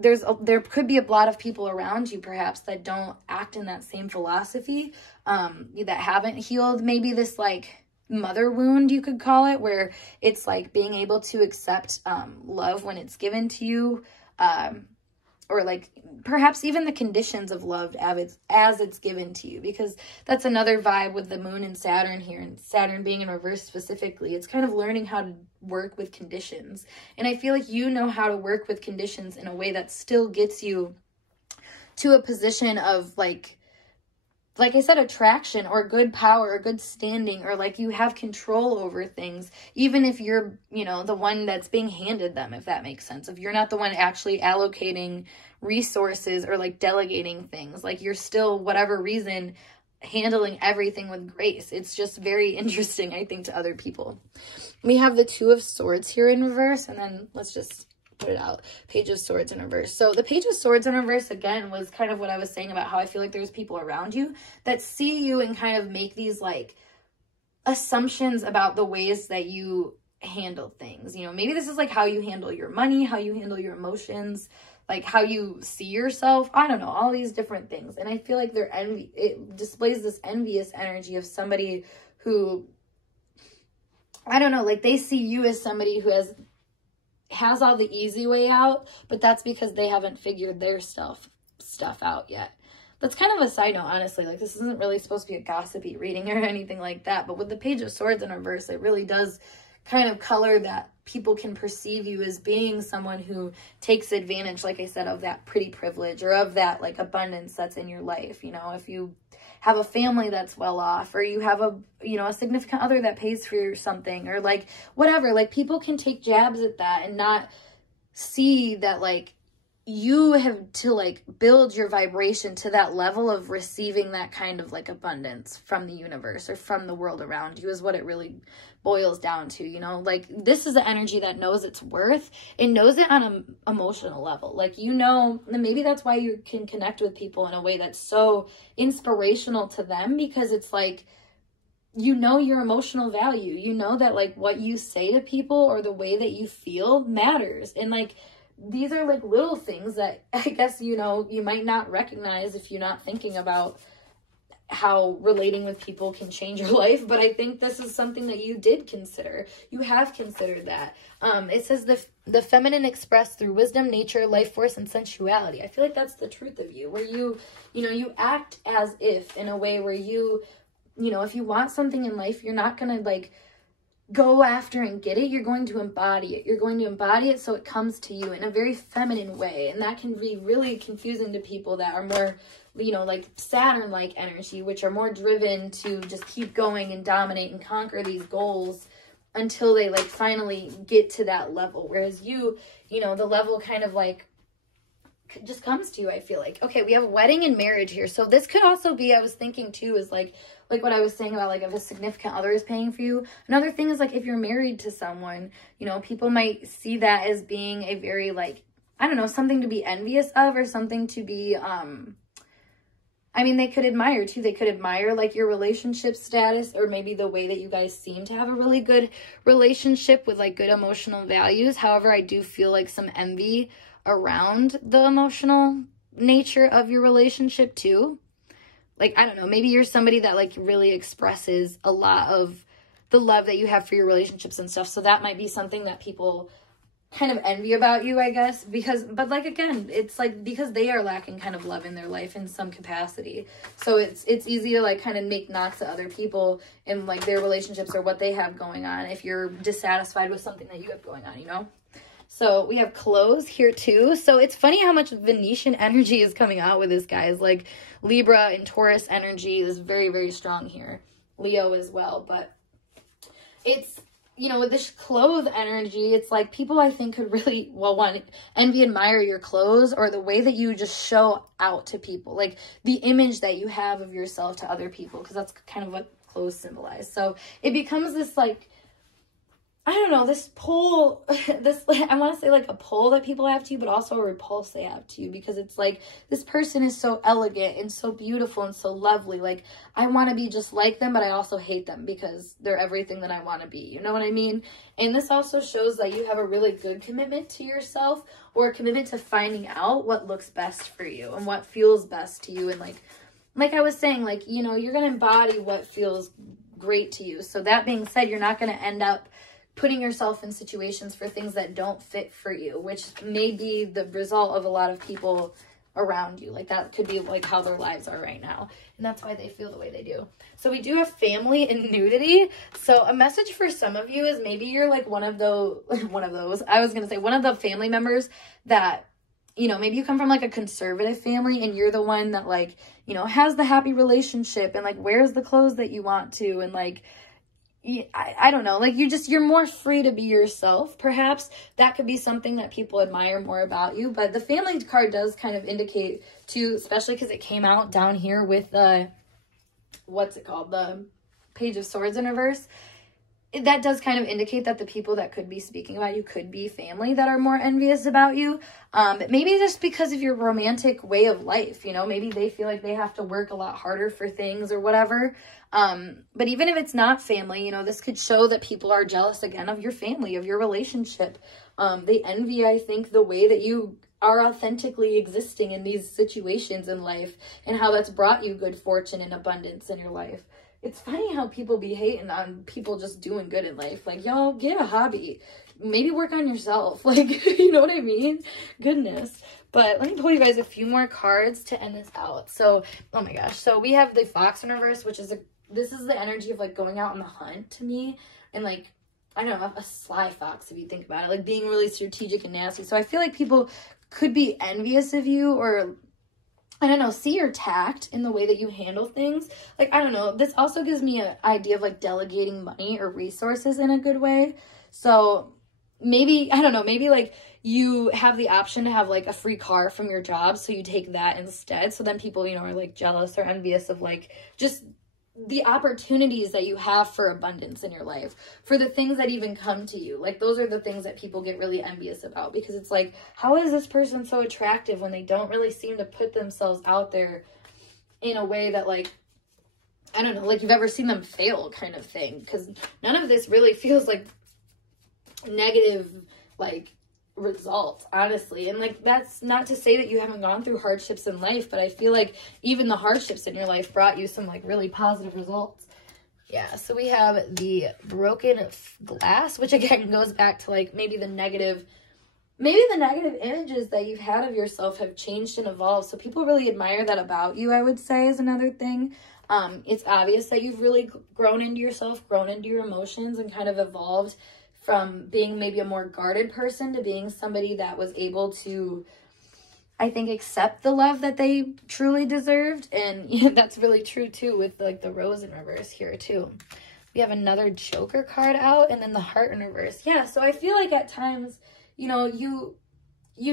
there could be a lot of people around you perhaps that don't act in that same philosophy, that haven't healed maybe this like mother wound, you could call it, where it's like being able to accept love when it's given to you, or like perhaps even the conditions of love as it's given to you, because that's another vibe with the moon and Saturn here, and Saturn being in reverse specifically. It's kind of learning how to work with conditions, and I feel like you know how to work with conditions in a way that still gets you to a position of like I said, attraction or good power or good standing, or like you have control over things, even if you're, you know, the one that's being handed them, if that makes sense. If you're not the one actually allocating resources or like delegating things, like you're still, whatever reason, handling everything with grace. It's just very interesting, I think, to other people. We have the Two of Swords here in reverse, and then let's just put it out. Page of Swords in reverse. So the Page of Swords in reverse, again, was kind of what I was saying about how I feel like there's people around you that see you and kind of make these like assumptions about the ways that you handle things. You know, maybe this is like how you handle your money, how you handle your emotions, like how you see yourself. I don't know, all these different things. And I feel like it displays this envious energy of somebody who, I don't know, like they see you as somebody who has all the easy way out, but that's because they haven't figured their stuff out yet. That's kind of a side note, honestly. Like, this isn't really supposed to be a gossipy reading or anything like that, but with the Page of Swords in reverse, it really does kind of color that people can perceive you as being someone who takes advantage, like I said, of that pretty privilege or of that like abundance that's in your life. You know, if you have a family that's well off, or you have a, you know, a significant other that pays for something, or like whatever, like people can take jabs at that and not see that like you have to like build your vibration to that level of receiving that kind of like abundance from the universe or from the world around you, is what it really boils down to. You know, like this is the energy that knows its worth and knows it on an emotional level. Like, you know, and maybe that's why you can connect with people in a way that's so inspirational to them, because it's like, you know, your emotional value, you know that like what you say to people or the way that you feel matters. And like, these are like little things that I guess, you know, you might not recognize if you're not thinking about how relating with people can change your life. But I think this is something that you did consider. You have considered that. It says the feminine expressed through wisdom, nature, life force, and sensuality. I feel like that's the truth of you, where you know, you act as if in a way where you know, if you want something in life, you're not going to like go after and get it. You're going to embody it. You're going to embody it so it comes to you in a very feminine way. And that can be really confusing to people that are more, you know, like Saturn-like energy, which are more driven to just keep going and dominate and conquer these goals until they like finally get to that level. Whereas you know, the level kind of like just comes to you, I feel like. Okay, we have wedding and marriage here. So this could also be, I was thinking too, is like what I was saying about like if a significant other is paying for you. Another thing is like if you're married to someone, you know, people might see that as being a very like, I don't know, something to be envious of, or something to be I mean, they could admire too. They could admire like your relationship status, or maybe the way that you guys seem to have a really good relationship with like good emotional values. However, I do feel like some envy around the emotional nature of your relationship too. Like, I don't know, maybe you're somebody that like really expresses a lot of the love that you have for your relationships and stuff. So that might be something that people kind of envy about you, I guess, but like, again, it's like because they are lacking kind of love in their life in some capacity. So it's easy to like kind of make knocks at other people in like their relationships or what they have going on if you're dissatisfied with something that you have going on, you know? So we have clothes here too. So it's funny how much Venetian energy is coming out with this, guys. Like Libra and Taurus energy is very, very strong here. Leo as well. But it's, you know, with this clothes energy, it's like people I think could really, well, one, envy, admire your clothes or the way that you just show out to people. Like the image that you have of yourself to other people, because that's kind of what clothes symbolize. So it becomes this like, I don't know, this pull, I want to say like a pull that people have to you, but also a repulse they have to you, because it's like, this person is so elegant and so beautiful and so lovely. Like, I want to be just like them, but I also hate them because they're everything that I want to be. You know what I mean? And this also shows that you have a really good commitment to yourself, or a commitment to finding out what looks best for you and what feels best to you. And like I was saying, like, you know, you're going to embody what feels great to you. So that being said, you're not going to end up putting yourself in situations for things that don't fit for you, which may be the result of a lot of people around you. Like that could be like how their lives are right now. And that's why they feel the way they do. So we do have family and nudity. So a message for some of you is maybe you're like one of the family members that, you know, maybe you come from like a conservative family and you're the one that like, you know, has the happy relationship and like wears the clothes that you want to, and like, I don't know, like you're more free to be yourself. Perhaps that could be something that people admire more about you. But the family card does kind of indicate too, especially because it came out down here with the, what's it called? The Page of Swords in reverse. That does kind of indicate that the people that could be speaking about you could be family that are more envious about you. Maybe just because of your romantic way of life, you know, maybe they feel like they have to work a lot harder for things or whatever. But even if it's not family, you know, this could show that people are jealous again of your family, of your relationship. They envy, I think, the way that you are authentically existing in these situations in life and how that's brought you good fortune and abundance in your life. It's funny how people be hating on people just doing good in life. Like, y'all, get a hobby. Maybe work on yourself. Like, you know what I mean? Goodness. But let me pull you guys a few more cards to end this out. So, oh my gosh. So we have the Fox in reverse, which is this is the energy of like going out on the hunt to me. And like, I don't know, a sly fox if you think about it. Like being really strategic and nasty. So I feel like people could be envious of you, or I don't know, see your tact in the way that you handle things. Like, I don't know, this also gives me an idea of like delegating money or resources in a good way. So maybe, I don't know, maybe like you have the option to have like a free car from your job, so you take that instead. So then people, you know, are like jealous or envious of like just the opportunities that you have for abundance in your life, for the things that even come to you. Like those are the things that people get really envious about, because it's like, how is this person so attractive when they don't really seem to put themselves out there in a way that like, I don't know, like you've ever seen them fail kind of thing. Because none of this really feels like negative, like result, honestly. And like, that's not to say that you haven't gone through hardships in life, but I feel like even the hardships in your life brought you some like really positive results. Yeah, so we have the broken glass, which again goes back to like maybe the negative images that you've had of yourself have changed and evolved. So people really admire that about you, I would say, is another thing. It's obvious that you've really grown into yourself, grown into your emotions, and kind of evolved from being maybe a more guarded person to being somebody that was able to, I think, accept the love that they truly deserved. And yeah, that's really true too with like the rose in reverse here too. We have another Joker card out, and then the heart in reverse. Yeah, so I feel like at times, you know, you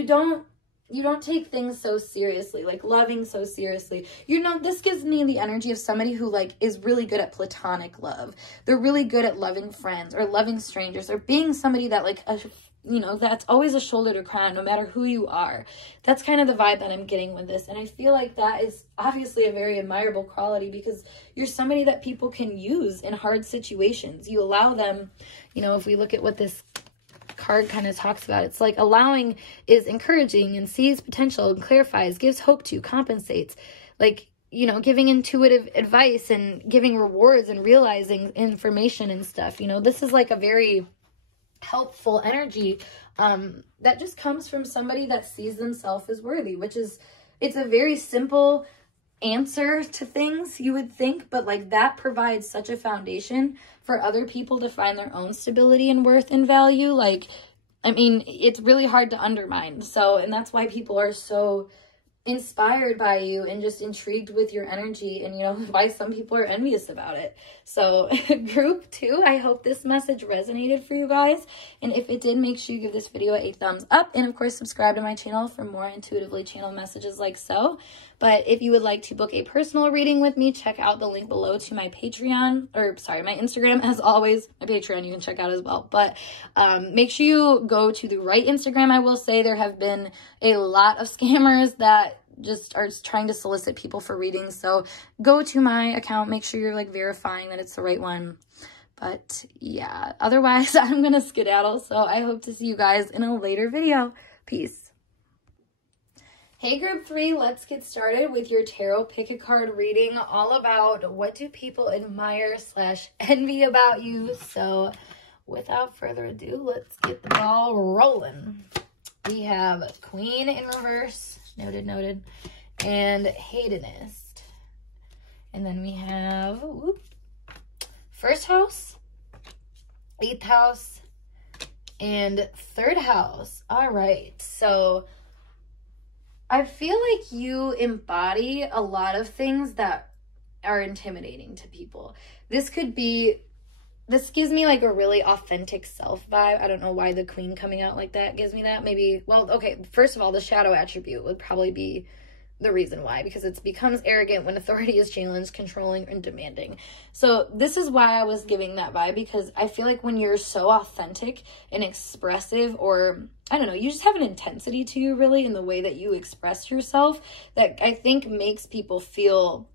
don't take things so seriously, like loving so seriously. You know, this gives me the energy of somebody who like is really good at platonic love. They're really good at loving friends or loving strangers, or being somebody that like you know, that's always a shoulder to cry on, no matter who you are. That's kind of the vibe that I'm getting with this. And I feel like that is obviously a very admirable quality, because you're somebody that people can use in hard situations. You allow them, you know, if we look at what this card kind of talks about, it's like allowing is encouraging and sees potential and clarifies, gives hope to, compensates, like, you know, giving intuitive advice and giving rewards and realizing information and stuff. You know, this is like a very helpful energy that just comes from somebody that sees themselves as worthy, which is, it's a very simple answer to things, you would think, but like that provides such a foundation for other people to find their own stability and worth and value. Like, I mean, it's really hard to undermine. So, and that's why people are so inspired by you and just intrigued with your energy, and you know why some people are envious about it. So group 2, I hope this message resonated for you guys, and if it did, make sure you give this video a thumbs up, and of course subscribe to my channel for more intuitively channeled messages like so. But if you would like to book a personal reading with me, check out the link below to my Patreon, or sorry, my Instagram. As always, my Patreon you can check out as well. But make sure you go to the right Instagram. I will say there have been a lot of scammers that just are trying to solicit people for readings. So go to my account, make sure you're like verifying that it's the right one. But yeah, otherwise I'm gonna skedaddle. So I hope to see you guys in a later video. Peace. Hey group 3, let's get started with your tarot pick a card reading, all about what do people admire / envy about you. So without further ado, let's get the ball rolling. We have Queen in reverse, noted, and Hedonist. And then we have first house, 8th house, and 3rd house. All right, so I feel like you embody a lot of things that are intimidating to people. This gives me like a really authentic self vibe. I don't know why the Queen coming out like that gives me that. Maybe, well, okay, first of all, the shadow attribute would probably be the reason why, because it becomes arrogant when authority is challenged, controlling, and demanding. So this is why I was giving that vibe, because I feel like when you're so authentic and expressive, or I don't know, you just have an intensity to you really in the way that you express yourself that I think makes people feel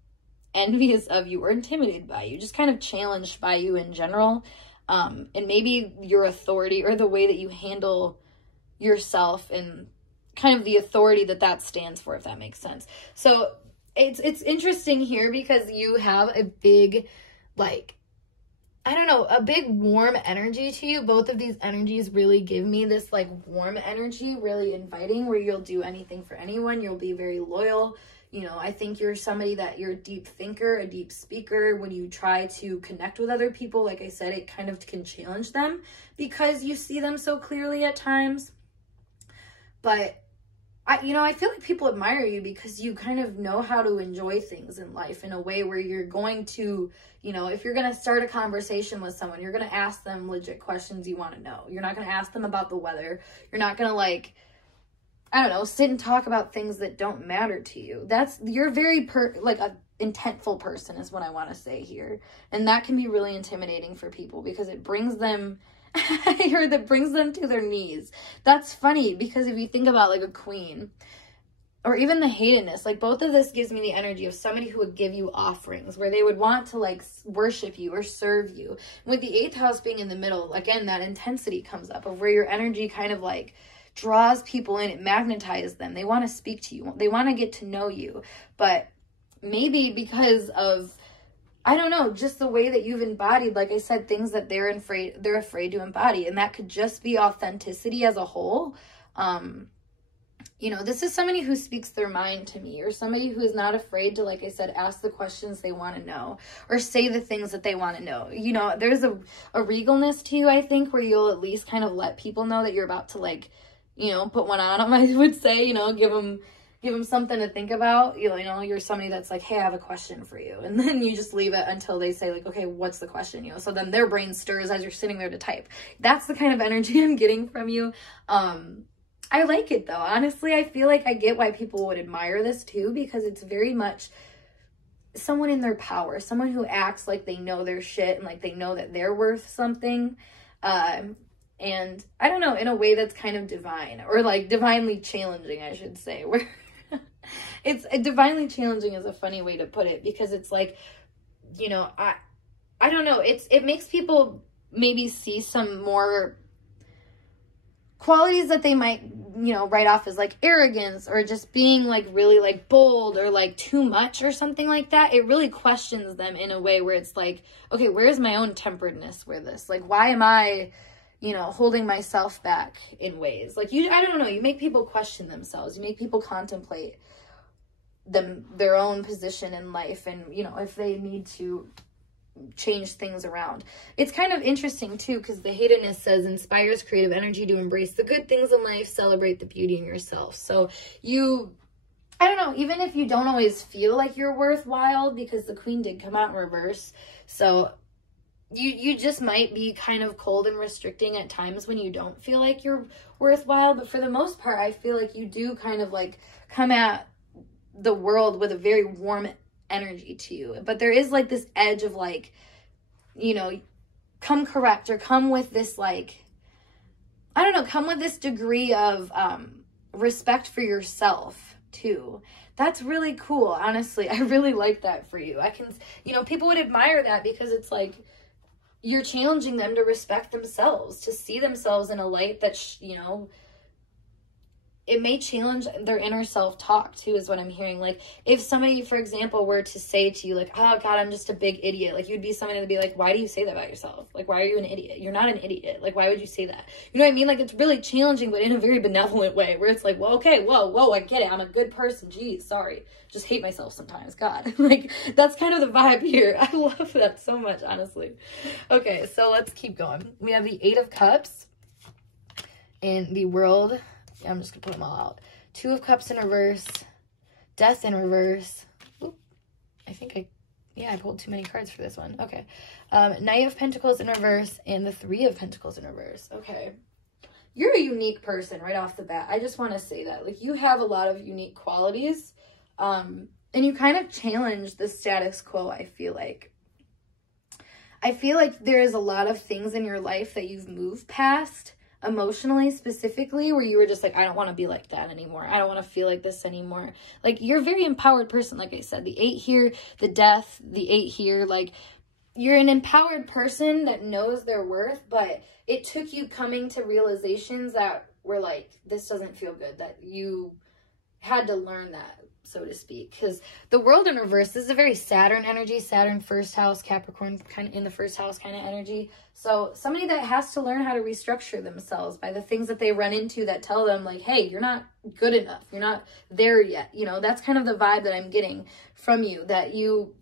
envious of you or intimidated by you, just kind of challenged by you in general. And maybe your authority or the way that you handle yourself and kind of the authority that stands for, if that makes sense. So it's interesting here because you have a big, like, I don't know, a big warm energy to you. Both of these energies really give me this like warm energy, really inviting, where you'll do anything for anyone. You'll be very loyal. You know, I think you're somebody that you're a deep thinker, a deep speaker. When you try to connect with other people, like I said, it kind of can challenge them because you see them so clearly at times. But I feel like people admire you because you kind of know how to enjoy things in life in a way where you're going to, you know, if you're going to start a conversation with someone, you're going to ask them legit questions you want to know. You're not going to ask them about the weather. You're not going to, like, I don't know, sit and talk about things that don't matter to you. You're very, like, a intentful person is what I want to say here. And that can be really intimidating for people because it brings them, I heard that brings them to their knees. That's funny because if you think about like a Queen or even the Hedonist, like both of this gives me the energy of somebody who would give you offerings where they would want to like worship you or serve you. And with the 8th house being in the middle, again, that intensity comes up of where your energy kind of like draws people in, it magnetizes them. They want to speak to you. They want to get to know you. But maybe because of, I don't know, just the way that you've embodied, like I said, things that they're afraid to embody. And that could just be authenticity as a whole. You know, this is somebody who speaks their mind to me, or somebody who is not afraid to, like I said, ask the questions they want to know or say the things that they want to know. You know, there's a regalness to you, I think, where you'll at least kind of let people know that you're about to, like, you know, put one on them, I would say, you know, give them something to think about. You know, you're somebody that's like, hey, I have a question for you. And then you just leave it until they say like, okay, what's the question? You know, so then their brain stirs as you're sitting there to type. That's the kind of energy I'm getting from you. I like it though. Honestly, I feel like I get why people would admire this too, because it's very much someone in their power, someone who acts like they know their shit and like they know that they're worth something. And I don't know, in a way that's kind of divine, or like divinely challenging, I should say, where it's divinely challenging is a funny way to put it, because it's like, you know, I don't know, it makes people maybe see some more qualities that they might, you know, write off as like arrogance, or just being like really like bold, or like too much or something like that. It really questions them in a way where it's like, okay, where's my own temperedness with this? Like, why am I, you know, holding myself back in ways? Like, I don't know, you make people question themselves. You make people contemplate their own position in life, and, you know, if they need to change things around. It's kind of interesting too, because the hedonist says inspires creative energy to embrace the good things in life, celebrate the beauty in yourself. So I don't know, even if you don't always feel like you're worthwhile, because the Queen did come out in reverse, so you just might be kind of cold and restricting at times when you don't feel like you're worthwhile. But for the most part, I feel like you do kind of like come at the world with a very warm energy to you. But there is like this edge of like, you know, come correct, or come with this like, I don't know, come with this degree of respect for yourself too. That's really cool. Honestly, I really like that for you. I can, you know, people would admire that, because it's like you're challenging them to respect themselves, to see themselves in a light that, you know, it may challenge their inner self-talk too, is what I'm hearing. Like, if somebody, for example, were to say to you, like, oh God, I'm just a big idiot. Like, you'd be somebody to be like, why do you say that about yourself? Like, why are you an idiot? You're not an idiot. Like, why would you say that? You know what I mean? Like, it's really challenging, but in a very benevolent way, where it's like, well, okay, whoa, I get it. I'm a good person. Geez, sorry. Just hate myself sometimes. God. Like, that's kind of the vibe here. I love that so much, honestly. Okay, so let's keep going. We have the 8 of Cups in the World. I'm just going to put them all out. 2 of Cups in reverse. Death in reverse. Oop. I think I pulled too many cards for this one. Okay. Knight of Pentacles in reverse, and the 3 of Pentacles in reverse. Okay. You're a unique person right off the bat. I just want to say that. Like, you have a lot of unique qualities. And you kind of challenge the status quo, I feel like. I feel like there is a lot of things in your life that you've moved past, emotionally specifically, where you were just like, I don't want to be like that anymore. I don't want to feel like this anymore. Like, you're a very empowered person. Like I said, the 8 here, the death, the 8 here, like, you're an empowered person that knows their worth, but it took you coming to realizations that were like, this doesn't feel good, that you had to learn that, so to speak. Because the World in reverse, this is a very Saturn energy, Saturn first house, Capricorn kind of in the first house kind of energy. So somebody that has to learn how to restructure themselves by the things that they run into that tell them like, hey, you're not good enough, you're not there yet. You know, that's kind of the vibe that I'm getting from you, that you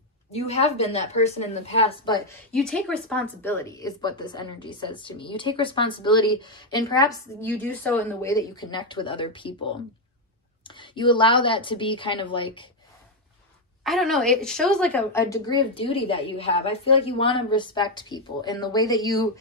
have been that person in the past, but you take responsibility is what this energy says to me. You take responsibility, and perhaps you do so in the way that you connect with other people. You allow that to be kind of like, I don't know, it shows like a degree of duty that you have. I feel like you want to respect people in the way that you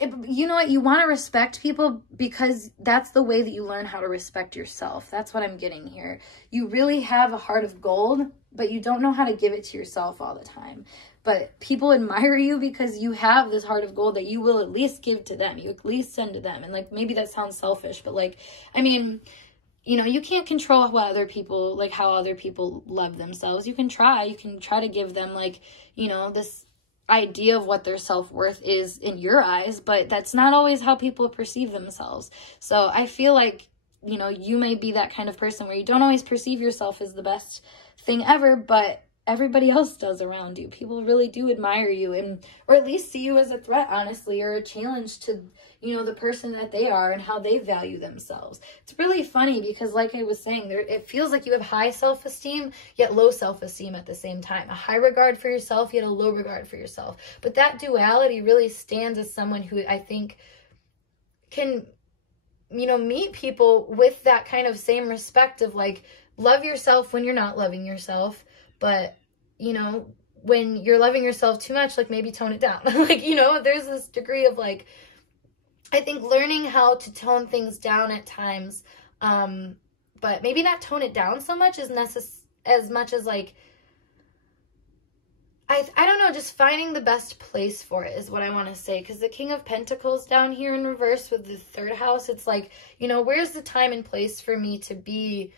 know what, you want to respect people because that's the way that you learn how to respect yourself. That's what I'm getting here. You really have a heart of gold, but you don't know how to give it to yourself all the time. But people admire you because you have this heart of gold that you will at least give to them. You at least send to them. And like, maybe that sounds selfish, but like, I mean, you know, you can't control what other people, like how other people love themselves. You can try to give them like, you know, this idea of what their self-worth is in your eyes, but that's not always how people perceive themselves. So I feel like, you know, you may be that kind of person where you don't always perceive yourself as the best thing ever, but everybody else does around you. People really do admire you, and or at least see you as a threat, honestly, or a challenge to, you know, the person that they are and how they value themselves. It's really funny because, like I was saying, it feels like you have high self-esteem yet low self-esteem at the same time. A high regard for yourself yet a low regard for yourself. But that duality really stands as someone who I think can, you know, meet people with that kind of same respect of like, love yourself when you're not loving yourself, but, you know, when you're loving yourself too much, like maybe tone it down. Like, you know, there's this degree of like, I think learning how to tone things down at times, but maybe not tone it down so much as much as like, I don't know, just finding the best place for it is what I want to say. Because the King of Pentacles down here in reverse with the third house, it's like, you know, where's the time and place for me to be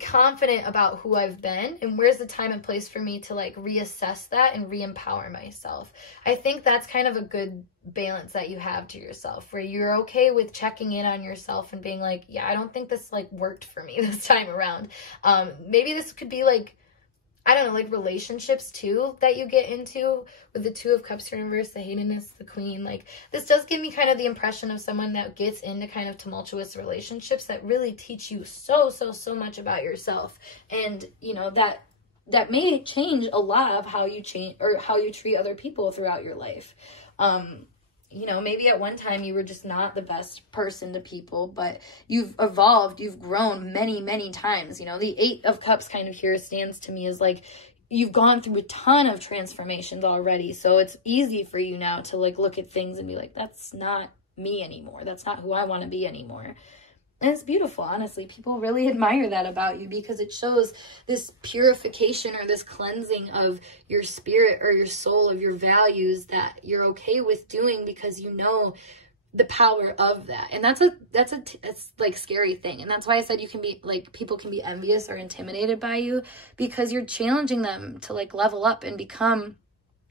confident about who I've been, and where's the time and place for me to like reassess that and re-empower myself. I think that's kind of a good balance that you have to yourself, where you're okay with checking in on yourself and being like, yeah, I don't think this like worked for me this time around. Maybe this could be like, I don't know, like relationships too that you get into with the Two of Cups in reverse, the Hedonist, the Queen. Like, this does give me kind of the impression of someone that gets into kind of tumultuous relationships that really teach you so much about yourself. And, you know, that may change a lot of how you change or how you treat other people throughout your life. You know, maybe at one time you were just not the best person to people, but you've evolved, you've grown many times. You know, the Eight of Cups kind of here stands to me as like, you've gone through a ton of transformations already. So it's easy for you now to like look at things and be like, that's not me anymore. That's not who I want to be anymore. And it's beautiful, honestly. People really admire that about you because it shows this purification or this cleansing of your spirit or your soul, of your values, that you're okay with doing because you know the power of that. And that's like scary thing. And that's why I said you can be like, people can be envious or intimidated by you because you're challenging them to like level up and become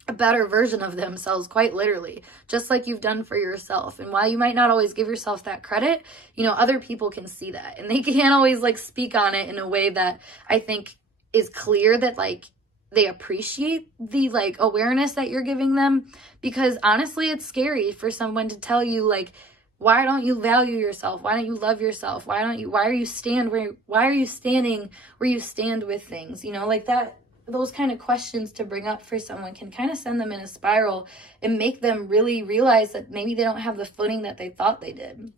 a better version of themselves, quite literally, just like you've done for yourself. And while you might not always give yourself that credit, you know, other people can see that, and they can't always like speak on it in a way that I think is clear that like they appreciate the like awareness that you're giving them. Because honestly, it's scary for someone to tell you like, why don't you value yourself? Why don't you love yourself? Why are you standing where you stand with things? You know, like that. Those kind of questions to bring up for someone can kind of send them in a spiral and make them really realize that maybe they don't have the footing that they thought they did.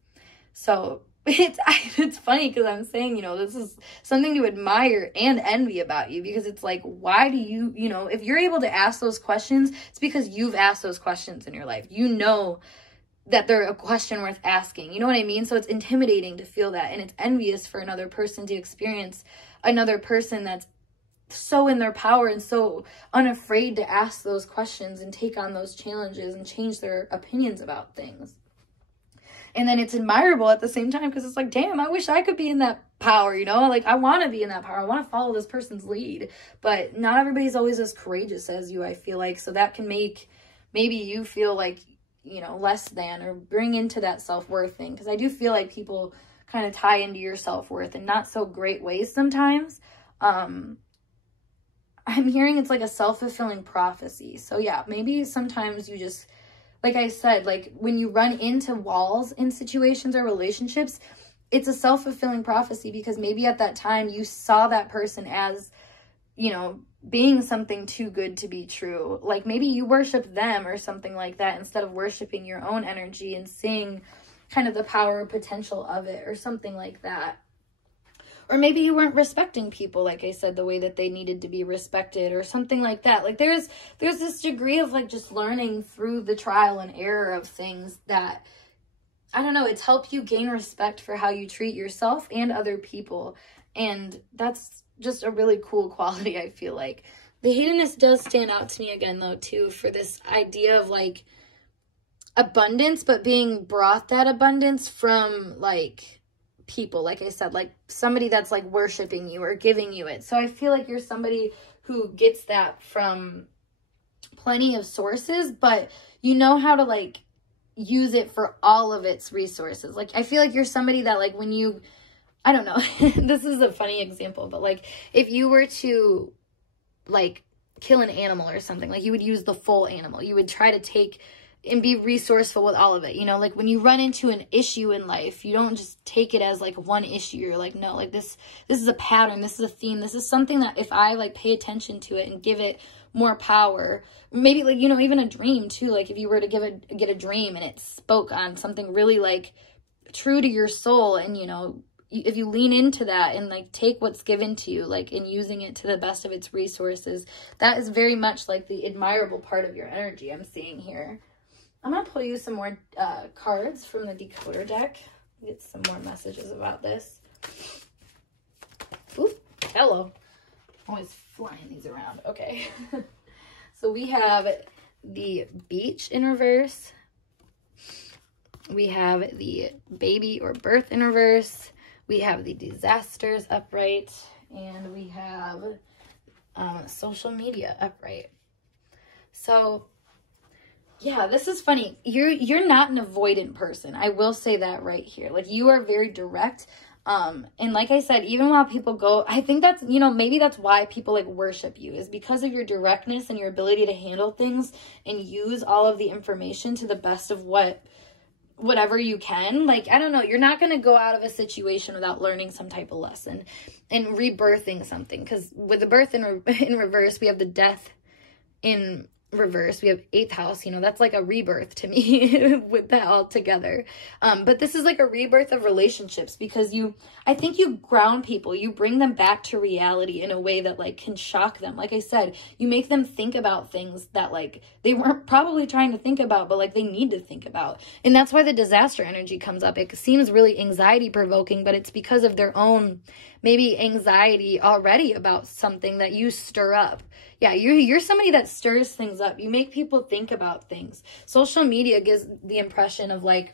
So it's funny because I'm saying, you know, this is something to admire and envy about you, because it's like, why do you know, if you're able to ask those questions, it's because you've asked those questions in your life. You know that they're a question worth asking. You know what I mean? So it's intimidating to feel that, and it's envious for another person to experience another person that's so in their power and so unafraid to ask those questions and take on those challenges and change their opinions about things. And then it's admirable at the same time, because it's like, damn, I wish I could be in that power, you know? Like, I want to be in that power. I want to follow this person's lead. But not everybody's always as courageous as you, I feel like. So that can make maybe you feel like, you know, less than, or bring into that self-worth thing. Because I do feel like people kind of tie into your self-worth in not so great ways sometimes. I'm hearing it's like a self-fulfilling prophecy. So yeah, maybe sometimes you just, like I said, like when you run into walls in situations or relationships, it's a self-fulfilling prophecy, because maybe at that time you saw that person as, you know, being something too good to be true. Like maybe you worship them or something like that instead of worshiping your own energy and seeing kind of the power or potential of it or something like that. Or maybe you weren't respecting people, like I said, the way that they needed to be respected or something like that. Like there's this degree of like just learning through the trial and error of things that, I don't know, it's helped you gain respect for how you treat yourself and other people. And that's just a really cool quality, I feel like. The hedonist does stand out to me again, though, too, for this idea of like abundance, but being brought that abundance from like people, like I said, like somebody that's like worshiping you or giving you it. So I feel like you're somebody who gets that from plenty of sources, but you know how to like use it for all of its resources. Like I feel like you're somebody that like when you, I don't know, this is a funny example, but like if you were to like kill an animal or something, like you would use the full animal. You would try to take and be resourceful with all of it. You know, like when you run into an issue in life, you don't just take it as like one issue. You're like, no, like this is a pattern. This is a theme. This is something that if I like pay attention to it and give it more power, maybe like, you know, even a dream too. Like if you were to get a dream and it spoke on something really like true to your soul, and, you know, if you lean into that and like take what's given to you, like in using it to the best of its resources, that is very much like the admirable part of your energy I'm seeing here. I'm going to pull you some more cards from the decoder deck. Get some more messages about this. Oop, hello. Always flying these around. Okay. So we have the Beach in reverse. We have the Baby or Birth in reverse. We have the Disasters upright. And we have Social Media upright. So yeah, this is funny. You're not an avoidant person. I will say that right here. Like, you are very direct. And like I said, even while people go, I think that's, you know, maybe that's why people like worship you, is because of your directness and your ability to handle things and use all of the information to the best of whatever you can. Like, I don't know, you're not going to go out of a situation without learning some type of lesson and rebirthing something. Because with the birth in reverse, we have the death in reverse. We have 8th house, you know, that's like a rebirth to me with that all together. But this is like a rebirth of relationships, because I think you ground people, you bring them back to reality in a way that like can shock them. Like I said, you make them think about things that like they weren't probably trying to think about, but like they need to think about. And that's why the disaster energy comes up. It seems really anxiety provoking, but it's because of their own maybe anxiety already about something that you stir up. Yeah, you're somebody that stirs things up. You make people think about things. Social media gives the impression of like,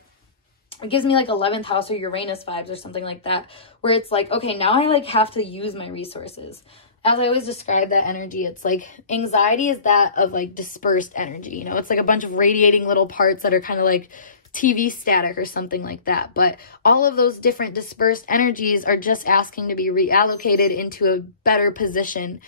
it gives me like 11th house or Uranus vibes or something like that, where it's like, okay, now I like have to use my resources. As I always describe that energy, it's like anxiety is that of like dispersed energy. You know, it's like a bunch of radiating little parts that are kind of like TV static or something like that. But all of those different dispersed energies are just asking to be reallocated into a better position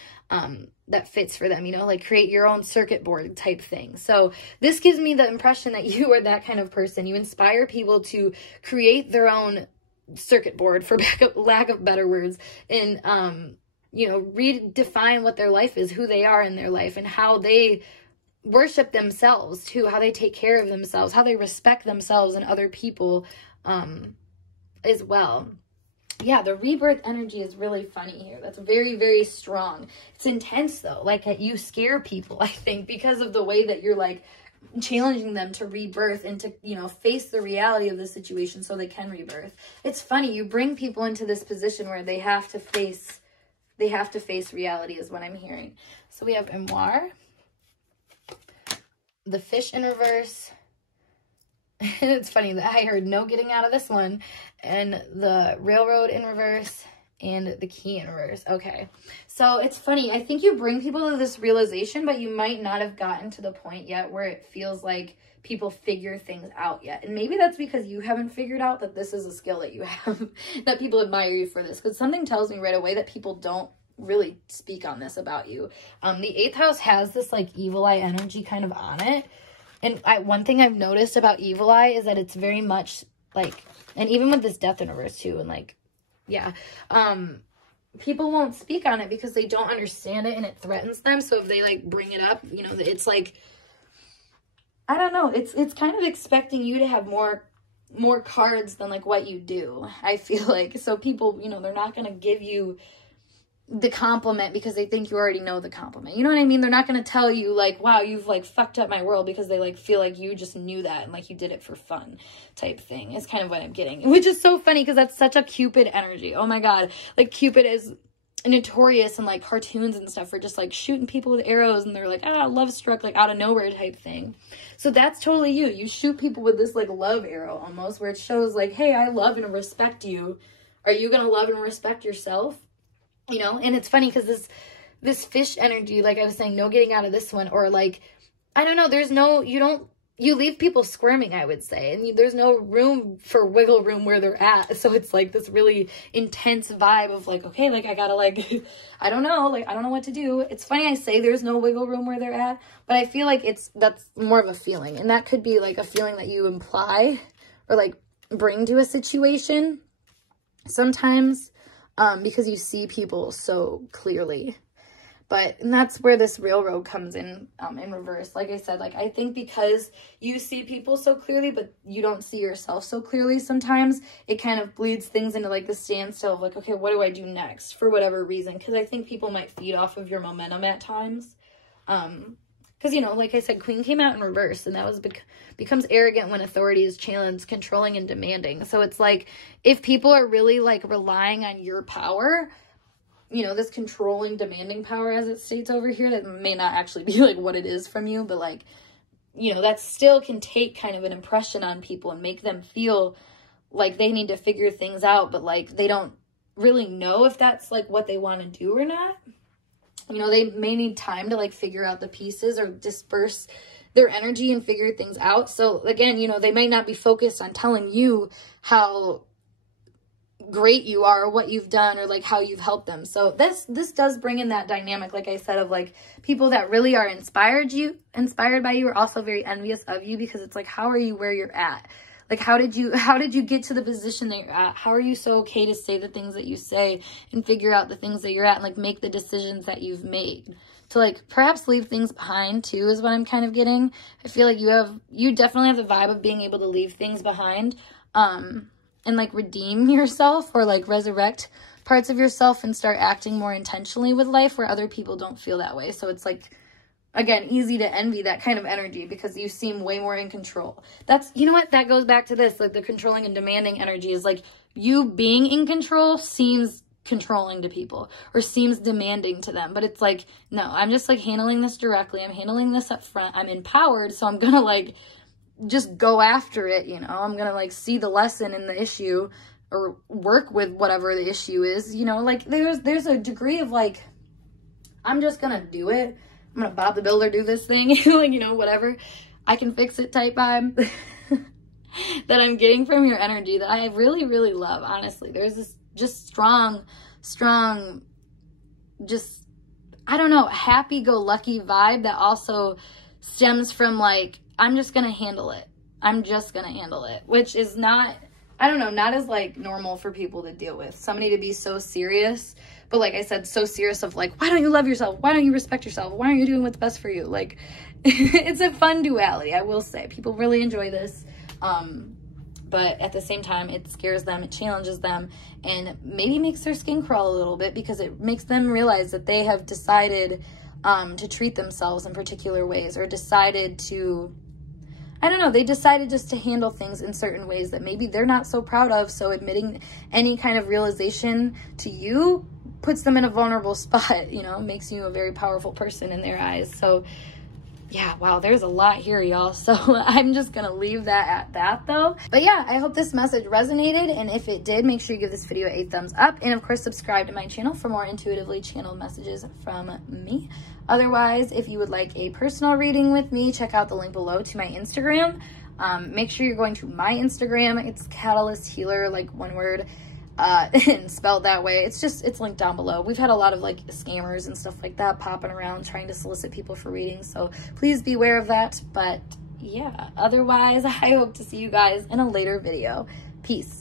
that fits for them, you know, like create your own circuit board type thing. So this gives me the impression that you are that kind of person. You inspire people to create their own circuit board, for lack of better words, and, you know, redefine what their life is, who they are in their life, and how they worship themselves too, how they take care of themselves, how they respect themselves and other people as well. Yeah, the rebirth energy is really funny here. That's very, very strong. It's intense though. Like, you scare people, I think, because of the way that you're like challenging them to rebirth and to, you know, face the reality of the situation so they can rebirth. It's funny. You bring people into this position where they have to face reality is what I'm hearing. So we have Armoire, the Fish in reverse. It's funny that I heard no getting out of this one, and the Railroad in reverse and the Key in reverse. Okay, so it's funny. I think you bring people to this realization, but you might not have gotten to the point yet where it feels like people figure things out yet. And maybe that's because you haven't figured out that this is a skill that you have, that people admire you for this, because something tells me right away that people don't really speak on this about you. The 8th house has this like evil eye energy kind of on it. And one thing I've noticed about evil eye is that it's very much like, and even with this death in reverse too, and like, yeah, people won't speak on it because they don't understand it and it threatens them. So if they like bring it up, you know, it's like, I don't know, it's kind of expecting you to have more cards than like what you do, I feel like. So people, you know, they're not going to give you the compliment because they think you already know the compliment. You know what I mean? They're not going to tell you like, wow, you've like fucked up my world, because they like feel like you just knew that and like you did it for fun type thing. It's kind of what I'm getting, which is so funny because that's such a Cupid energy. Oh my God. Like, Cupid is notorious in like cartoons and stuff for just like shooting people with arrows, and they're like, love struck, like out of nowhere type thing. So that's totally you. You shoot people with this like love arrow almost, where it shows like, hey, I love and respect you. Are you going to love and respect yourself? You know, and it's funny because this Fish energy, like I was saying, no getting out of this one, or like, I don't know, you leave people squirming, I would say, and there's no room for wiggle room where they're at. So it's like this really intense vibe of like, okay, like I gotta like, I don't know what to do. It's funny I say there's no wiggle room where they're at, but I feel like that's more of a feeling, and that could be like a feeling that you imply or like bring to a situation sometimes. Because you see people so clearly. And that's where this Railroad comes in reverse. Like I said, like, I think because you see people so clearly, but you don't see yourself so clearly sometimes, it kind of bleeds things into like the standstill of like, okay, what do I do next for whatever reason? Because I think people might feed off of your momentum at times. Because, you know, like I said, Queen came out in reverse, and that was becomes arrogant when authority is challenged, controlling and demanding. So it's like, if people are really like relying on your power, you know, this controlling, demanding power, as it states over here, that may not actually be like what it is from you, but like, you know, that still can take kind of an impression on people and make them feel like they need to figure things out, but like they don't really know if that's like what they want to do or not. You know, they may need time to like figure out the pieces or disperse their energy and figure things out. So again, you know, they may not be focused on telling you how great you are or what you've done or like how you've helped them. So this does bring in that dynamic, like I said, of like people that really are inspired by you are also very envious of you, because it's like, how are you where you're at? Like, how did you get to the position that you're at? How are you so okay to say the things that you say and figure out the things that you're at and like make the decisions that you've made? To like perhaps leave things behind too is what I'm kind of getting. I feel like you definitely have the vibe of being able to leave things behind and like redeem yourself or like resurrect parts of yourself and start acting more intentionally with life where other people don't feel that way. So it's like, again, easy to envy that kind of energy because you seem way more in control. That's, you know what, that goes back to this, like the controlling and demanding energy is like you being in control seems controlling to people or seems demanding to them. But it's like, no, I'm just like handling this directly. I'm handling this up front. I'm empowered. So I'm going to like just go after it. You know, I'm going to like see the lesson in the issue or work with whatever the issue is, you know, like there's a degree of like, I'm just going to do it. I'm going to Bob the Builder do this thing, like, you know, whatever, I can fix it type vibe that I'm getting from your energy that I really, really love, honestly. There's this just strong, just, I don't know, happy-go-lucky vibe that also stems from, like, I'm just going to handle it. I'm just going to handle it, which is not, I don't know, not as, like, normal for people to deal with. Somebody to be so serious, but like I said, so serious of like, why don't you love yourself? Why don't you respect yourself? Why aren't you doing what's best for you? Like, it's a fun duality, I will say. People really enjoy this. But at the same time, it scares them, it challenges them, and maybe makes their skin crawl a little bit because it makes them realize that they have decided to treat themselves in particular ways, or decided to, I don't know, they decided just to handle things in certain ways that maybe they're not so proud of. So admitting any kind of realization to you puts them in a vulnerable spot, you know, makes you a very powerful person in their eyes. So yeah, wow, there's a lot here, y'all. So I'm just going to leave that at that, though. But yeah, I hope this message resonated. And if it did, make sure you give this video a thumbs up. And of course, subscribe to my channel for more intuitively channeled messages from me. Otherwise, if you would like a personal reading with me, check out the link below to my Instagram. Make sure you're going to my Instagram. It's Catalyst Healer, like one word. And spelled that way. It's linked down below. We've had a lot of like scammers and stuff like that popping around trying to solicit people for readings, so please be aware of that. But yeah, otherwise, I hope to see you guys in a later video. Peace.